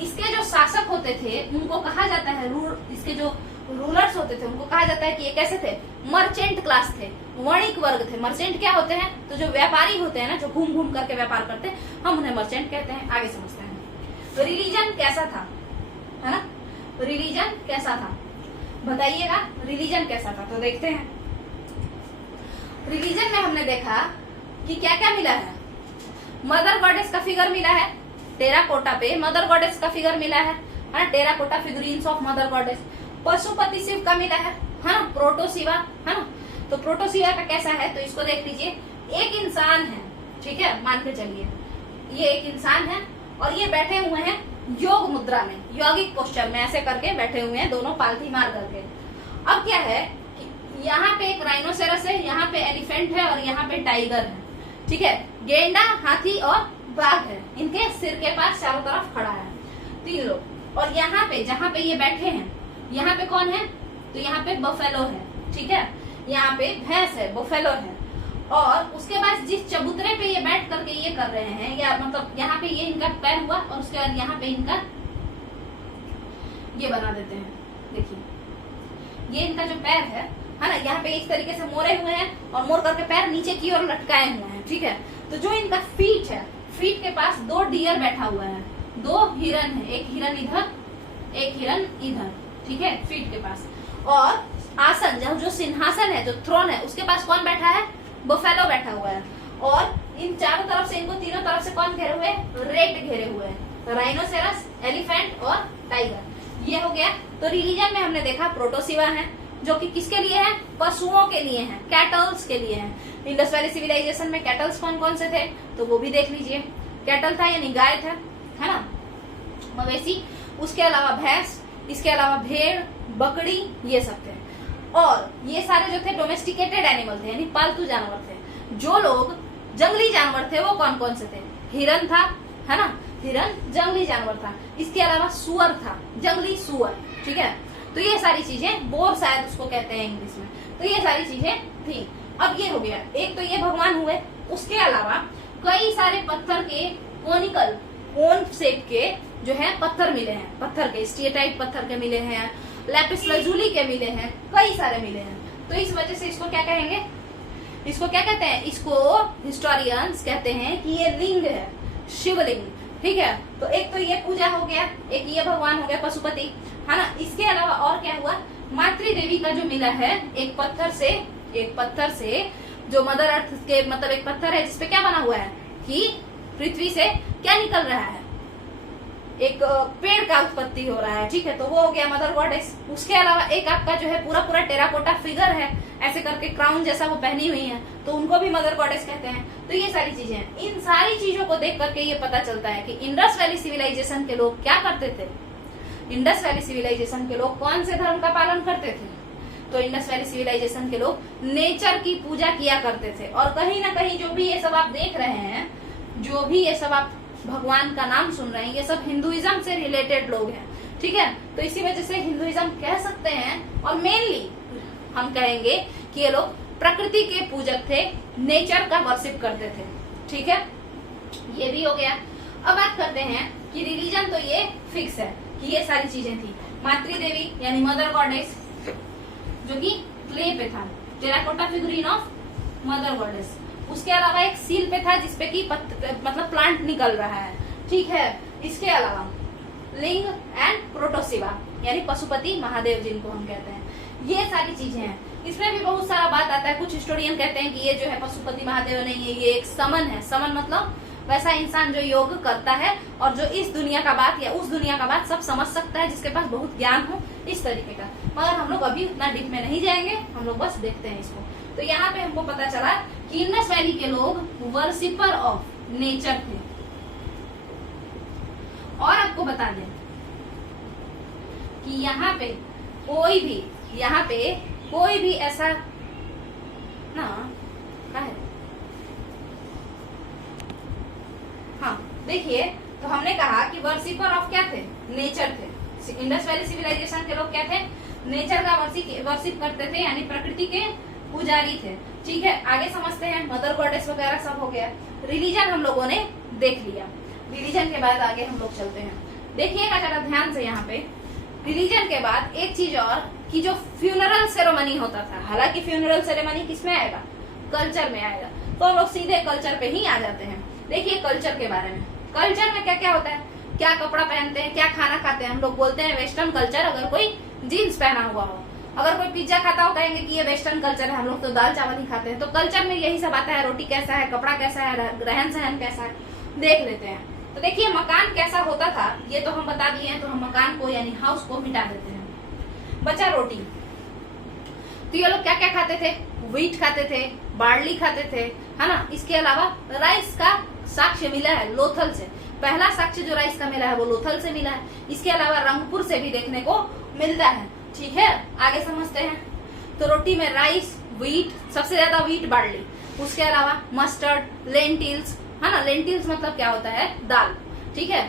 इसके जो शासक होते थे उनको कहा जाता है, इसके जो रूलर्स होते थे उनको कहा जाता है कि ये कैसे थे, मर्चेंट क्लास थे, वणिक वर्ग थे। मर्चेंट क्या होते हैं, तो जो व्यापारी होते हैं ना, जो घूम घूम करके व्यापार करते हैं, हम उन्हें मर्चेंट कहते हैं। आगे समझते हैं। तो रिलीजन कैसा था, है ना, रिलीजन कैसा था बताइएगा, रिलीजन कैसा था। तो देखते हैं रिलीजन में हमने देखा कि क्या क्या मिला है। मदर गॉडेस का फिगर मिला है, टेराकोटा पे मदर गॉडेस का फिगर मिला है ना, terracotta figurines of mother goddess. Pashupati Shiv का मिला है ना, प्रोटोशिवा, है ना। तो प्रोटोशिवा का कैसा है, तो इसको देख लीजिए, एक इंसान है, ठीक है, मान के चलिए ये एक इंसान है और ये बैठे हुए हैं योग मुद्रा में, यौगिक पोस्चर में ऐसे करके बैठे हुए हैं, दोनों पालथी मार करके। अब क्या है कि यहाँ पे एक राइनोसेरस है, यहाँ पे एलिफेंट है और यहाँ पे टाइगर है, ठीक है, गेंडा, हाथी और बाघ है, इनके सिर के पास चारों तरफ खड़ा है, तीन लोग। और यहाँ पे जहाँ पे ये बैठे हैं, यहाँ पे कौन है, तो यहाँ पे बफेलो है, ठीक है, यहाँ पे भैंस है, बफेलो है। और उसके बाद जिस चबूतरे पे ये बैठ करके ये कर रहे हैं, या मतलब यहाँ पे ये इनका पैर हुआ और उसके बाद यहाँ पे इनका ये बना देते हैं, देखिए ये इनका जो पैर है ना, यहाँ पे इस तरीके से मोड़े हुए हैं और मोड़ करके पैर नीचे की ओर लटकाए हुए हैं, ठीक है। तो जो इनका फीट है, फीट के पास दो डियर बैठा हुआ है, दो हिरन है, एक हिरन इधर एक हिरन इधर, ठीक है, फीट के पास। और आसन जो सिंहासन है, जो थ्रोन है, उसके पास कौन बैठा है, बफेलो बैठा हुआ है। और इन चारों तरफ से, इनको तीनों तरफ से कौन घेरे हुए हैं, रेट घेरे हुए हैं, राइनोसेरस, एलिफेंट और टाइगर। ये हो गया। तो रिलीजन में हमने देखा प्रोटोशिवा है, जो कि किसके लिए है, पशुओं के लिए है, कैटल्स के लिए है। इंडस वैली सिविलाइजेशन में कैटल्स कौन कौन से थे, तो वो भी देख लीजिए। कैटल था यानी गाय था, है ना, मवेशी, उसके अलावा भैंस, इसके अलावा भेड़, बकरी, ये सब थे। और ये सारे जो थे डोमेस्टिकेटेड एनिमल थे, यानी पालतू जानवर थे। जो लोग जंगली जानवर थे वो कौन कौन से थे, हिरन था, है ना, हिरन जंगली जानवर था। इसके अलावा सुअर था, जंगली सुअर, ठीक है। तो ये सारी चीजें, बोर शायद उसको कहते हैं इंग्लिश में, तो ये सारी चीजें थी। अब ये हो गया, एक तो ये भगवान हुए, उसके अलावा कई सारे पत्थर के कोनिकल, कोन शेप के जो है पत्थर मिले हैं, पत्थर के स्टीएटाइट पत्थर के मिले हैं, लैपिस लजुली के मिले हैं, कई सारे मिले हैं। तो इस वजह से इसको क्या कहेंगे, इसको क्या कहते हैं, इसको हिस्टोरियंस कहते हैं कि ये लिंग है, शिवलिंग, ठीक है। तो एक तो ये पूजा हो गया, एक ये भगवान हो गया पशुपति, है ना। इसके अलावा और क्या हुआ, मातृ देवी का जो मिला है एक पत्थर से जो मदर अर्थ के, मतलब एक पत्थर है जिसपे क्या बना हुआ है कि पृथ्वी से क्या निकल रहा है, एक पेड़ का उत्पत्ति हो रहा है, ठीक है। तो वो हो गया मदर गॉडेस। उसके अलावा एक आपका जो है पूरा टेराकोटा फिगर है, ऐसे करके क्राउन जैसा वो पहनी हुई है, तो उनको भी मदर गॉडेस कहते हैं। तो ये सारी चीजें हैं। इन सारी चीजों को देख करके ये पता चलता है कि इंडस वैली सिविलाइजेशन के लोग क्या करते थे, इंडस वैली सिविलाइजेशन के लोग कौन से धर्म का पालन करते थे, तो इंडस वैली सिविलाइजेशन के लोग नेचर की पूजा किया करते थे। और कहीं ना कहीं जो भी ये सब आप देख रहे हैं, जो भी ये सब आप भगवान का नाम सुन रहे हैं, ये सब हिंदुइज्म से रिलेटेड लोग हैं, ठीक है। तो इसी वजह से हिंदुइज्म कह सकते हैं, और मेनली हम कहेंगे कि ये लोग प्रकृति के पूजक थे, नेचर का वर्शिप करते थे, ठीक है। ये भी हो गया। अब बात करते हैं कि रिलीजन तो ये फिक्स है कि ये सारी चीजें थी, मातृ देवी यानी मदर गॉडेस, जो कि क्ले पे था, टेराकोटा फिगुरीन ऑफ मदर गॉडेस। उसके अलावा एक सील पे था जिसपे की मतलब प्लांट निकल रहा है, ठीक है। इसके अलावा लिंग एंड प्रोटोसिवा यानी पशुपति महादेव जिनको हम कहते हैं, ये सारी चीजें हैं। इसमें भी बहुत सारा बात आता है। कुछ हिस्टोरियन कहते हैं कि ये जो है पशुपति महादेव नहीं है, ये एक समन है। समन मतलब वैसा इंसान जो योग करता है और जो इस दुनिया का बात या उस दुनिया का बात सब समझ सकता है, जिसके पास बहुत ज्ञान हो, इस तरीके का। मगर हम लोग अभी उतना डीप में नहीं जाएंगे, हम लोग बस देखते हैं इसको। तो यहाँ पे हमको पता चला कि इंडस वैली के लोग वर्शिपर ऑफ नेचर थे। और आपको बता दें कि यहाँ पे कोई भी ऐसा ना क्या है, हाँ देखिए, तो हमने कहा कि वर्शिपर ऑफ क्या थे, नेचर थे। इंडस वैली सिविलाइजेशन के लोग क्या थे, नेचर का वर्शिप करते थे, यानी प्रकृति के पुजारी थे, ठीक है। आगे समझते हैं, मदर गॉडेस वगैरह सब हो गया। रिलीजन हम लोगों ने देख लिया, रिलीजन के बाद आगे हम लोग चलते हैं। देखिएगा जरा ध्यान से यहाँ पे, रिलीजन के बाद एक चीज और कि जो फ्यूनरल सेरेमनी होता था, हालांकि फ्यूनरल सेरेमनी किसमें आएगा, कल्चर में आएगा, तो हम लोग सीधे कल्चर पे ही आ जाते हैं। देखिए कल्चर के बारे में, कल्चर में क्या क्या होता है, क्या कपड़ा पहनते हैं, क्या खाना खाते हैं। हम लोग बोलते हैं वेस्टर्न कल्चर, अगर कोई जीन्स पहना हुआ हो। अगर कोई पिज्जा खाता हो कहेंगे कि ये वेस्टर्न कल्चर है, हम लोग तो दाल चावल ही खाते हैं। तो कल्चर में यही सब आता है, रोटी कैसा है, कपड़ा कैसा है, रहन सहन कैसा है, देख लेते हैं। तो देखिए मकान कैसा होता था ये तो हम बता दिए हैं, तो हम मकान को यानी हाउस को मिटा देते हैं। बचा रोटी, तो ये लोग क्या क्या खाते थे, व्हीट खाते थे, बार्ली खाते थे, है ना। इसके अलावा राइस का साक्ष्य मिला है लोथल से, पहला साक्ष्य जो राइस का मिला है वो लोथल से मिला है। इसके अलावा रंगपुर से भी देखने को मिलता है, ठीक है। आगे समझते हैं, तो रोटी में राइस, व्हीट, सबसे ज्यादा व्हीट, बार्ली, उसके अलावा मस्टर्ड, लेंटिल्स, है ना। लेंटिल्स मतलब क्या होता है, दाल, ठीक है।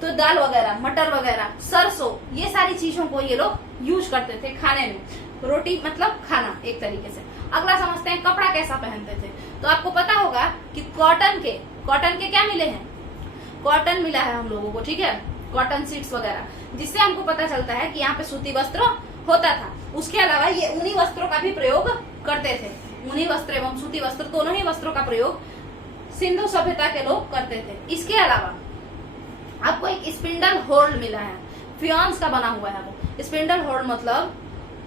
तो दाल वगैरह, मटर वगैरह, सरसों, ये सारी चीजों को ये लोग यूज करते थे खाने में। रोटी मतलब खाना एक तरीके से। अगला समझते हैं कपड़ा कैसा पहनते थे। तो आपको पता होगा कि कॉटन के क्या मिले हैं, कॉटन मिला है हम लोगों को, ठीक है, कॉटन सीड्स वगैरह, जिससे हमको पता चलता है कि यहाँ पे सूती वस्त्र होता था। उसके अलावा ये ऊनी वस्त्रों का भी प्रयोग करते थे। ऊनी वस्त्र एवं सूती वस्त्र दोनों ही वस्त्रों का प्रयोग सिंधु सभ्यता के लोग करते थे। इसके अलावा आपको एक स्पिंडल होल्ड मिला है, फियॉन्स का बना हुआ है वो। स्पिंडल होल्ड मतलब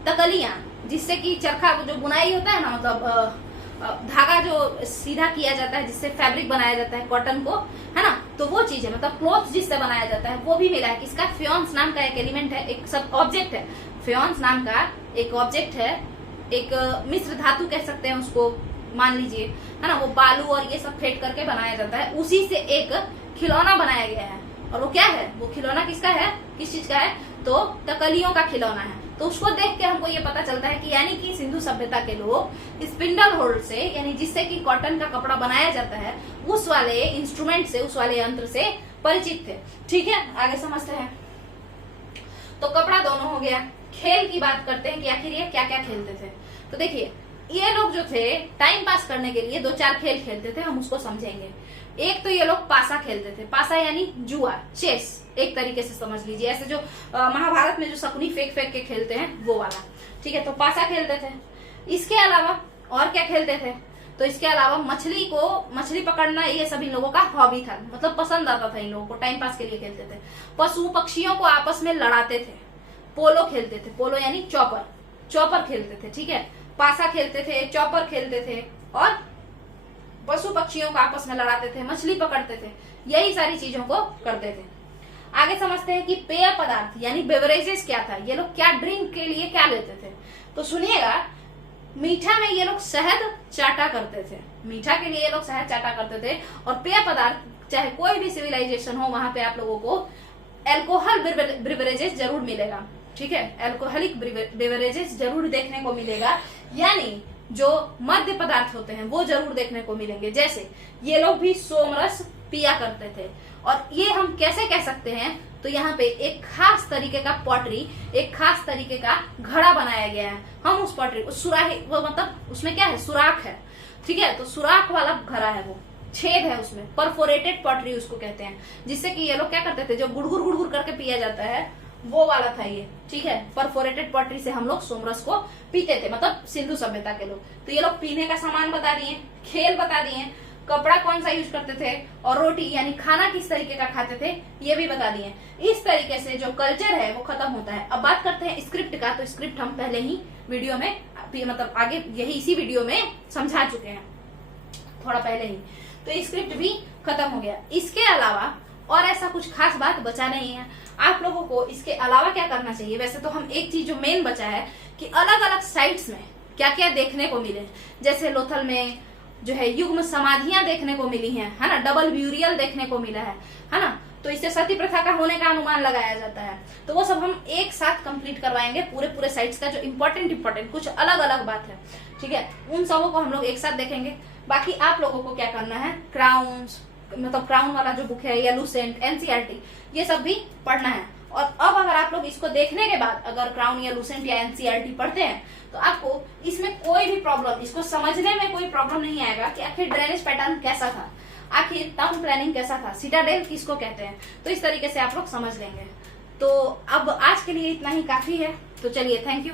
तकलियां, जिससे कि चरखा जो बुनाई होता है ना, मतलब धागा जो सीधा किया जाता है जिससे फैब्रिक बनाया जाता है कॉटन को, है ना। तो वो चीज है, मतलब क्लॉथ जिससे बनाया जाता है वो भी मिला है। इसका फियॉन्स नाम का एक एलिमेंट है, एक सब ऑब्जेक्ट है। फियॉन्स नाम का एक ऑब्जेक्ट है, एक मिश्र धातु कह सकते हैं उसको, मान लीजिए, है ना। वो बालू और ये सब फेंट करके बनाया जाता है, उसी से एक खिलौना बनाया गया है। और वो क्या है, वो खिलौना किसका है, किस चीज का है, तो तकलियों का खिलौना है। तो उसको देख के हमको ये पता चलता है कि यानी कि सिंधु सभ्यता के लोग स्पिंडल होल्ड से, यानी जिससे कि कॉटन का कपड़ा बनाया जाता है, उस वाले इंस्ट्रूमेंट से, उस वाले यंत्र से परिचित थे, ठीक है। आगे समझते हैं, तो कपड़ा दोनों हो गया। खेल की बात करते हैं कि आखिर ये क्या क्या खेलते थे। तो देखिए ये लोग जो थे टाइम पास करने के लिए 2-4 खेल खेलते थे, हम उसको समझेंगे। एक तो ये लोग पासा खेलते थे, पासा यानी जुआ, चेस एक तरीके से समझ लीजिए, ऐसे जो महाभारत में जो शकुनी फेंक फेंक के खेलते हैं वो वाला, ठीक है। तो पासा खेलते थे। इसके अलावा और क्या खेलते थे, तो इसके अलावा मछली पकड़ना ये सब इन लोगों का हॉबी था, मतलब पसंद आता था इन लोगों को, टाइम पास के लिए खेलते थे। पशु पक्षियों को आपस में लड़ाते थे, पोलो खेलते थे, पोलो यानी चौपर खेलते थे, ठीक है। पासा खेलते थे, चौपर खेलते थे, और पशु पक्षियों को आपस में लड़ाते थे, मछली पकड़ते थे, यही सारी चीजों को करते थे। आगे समझते हैं कि पेय पदार्थ यानी बेवरेजेस क्या था, ये लोग क्या ड्रिंक के लिए क्या लेते थे। तो सुनिएगा, मीठा में ये लोग शहद चाटा करते थे, मीठा के लिए ये लोग शहद चाटा करते थे। और पेय पदार्थ चाहे कोई भी सिविलाइजेशन हो, वहां पे आप लोगों को एल्कोहल बेवरेजेस जरूर मिलेगा, ठीक है। एल्कोहलिक बेवरेजेस जरूर देखने को मिलेगा, यानी जो मद्य पदार्थ होते हैं वो जरूर देखने को मिलेंगे। जैसे ये लोग भी सोमरस पिया करते थे। और ये हम कैसे कह सकते हैं, तो यहाँ पे एक खास तरीके का पॉटरी, एक खास तरीके का घड़ा बनाया गया है। हम उस पॉटरी, उस सुराही, वो मतलब उसमें क्या है, सुराख है, ठीक है। तो सुराख वाला घड़ा है, वो छेद है उसमें, परफोरेटेड पॉटरी उसको कहते हैं, जिससे कि ये लोग क्या करते थे, जो गुड़गुड़ करके पिया जाता है वो वाला था ये, ठीक है। परफोरेटेड पॉटरी से हम लोग सोमरस को पीते थे, मतलब सिंधु सभ्यता के लोग। तो ये लोग पीने का सामान बता दिए, खेल बता दिए, कपड़ा कौन सा यूज करते थे, और रोटी यानी खाना किस तरीके का खाते थे ये भी बता दिए। इस तरीके से जो कल्चर है वो खत्म होता है। अब बात करते हैं स्क्रिप्ट का। तो स्क्रिप्ट हम पहले ही वीडियो में, मतलब आगे यही इसी वीडियो में समझा चुके हैं थोड़ा पहले ही। तो स्क्रिप्ट भी खत्म हो गया। इसके अलावा और ऐसा कुछ खास बात बचा नहीं है। आप लोगों को इसके अलावा क्या करना चाहिए, वैसे तो हम एक चीज जो मेन बचा है कि अलग अलग साइट्स में क्या क्या देखने को मिले। जैसे लोथल में जो है युग्म समाधियां देखने को मिली हैं, है ना, डबल ब्यूरियल देखने को मिला है ना। तो इससे सती प्रथा का होने का अनुमान लगाया जाता है। तो वो सब हम एक साथ कंप्लीट करवाएंगे, पूरे साइट्स का जो इम्पोर्टेंट कुछ अलग अलग बात है, ठीक है, उन सबों को हम लोग एक साथ देखेंगे। बाकी आप लोगों को क्या करना है, क्राउन्स, मतलब क्राउन वाला जो बुक है या लूसेंट, एनसीईआरटी, ये सब भी पढ़ना है। और अब अगर आप लोग इसको देखने के बाद अगर क्राउन या लूसेंट या एनसीईआरटी पढ़ते हैं तो आपको इसमें कोई भी प्रॉब्लम, इसको समझने में कोई प्रॉब्लम नहीं आएगा कि आखिर ड्रेनेज पैटर्न कैसा था, आखिर टाउन प्लानिंग कैसा था, सिटाडेल किसको कहते हैं। तो इस तरीके से आप लोग समझ लेंगे। तो अब आज के लिए इतना ही काफी है। तो चलिए, थैंक यू।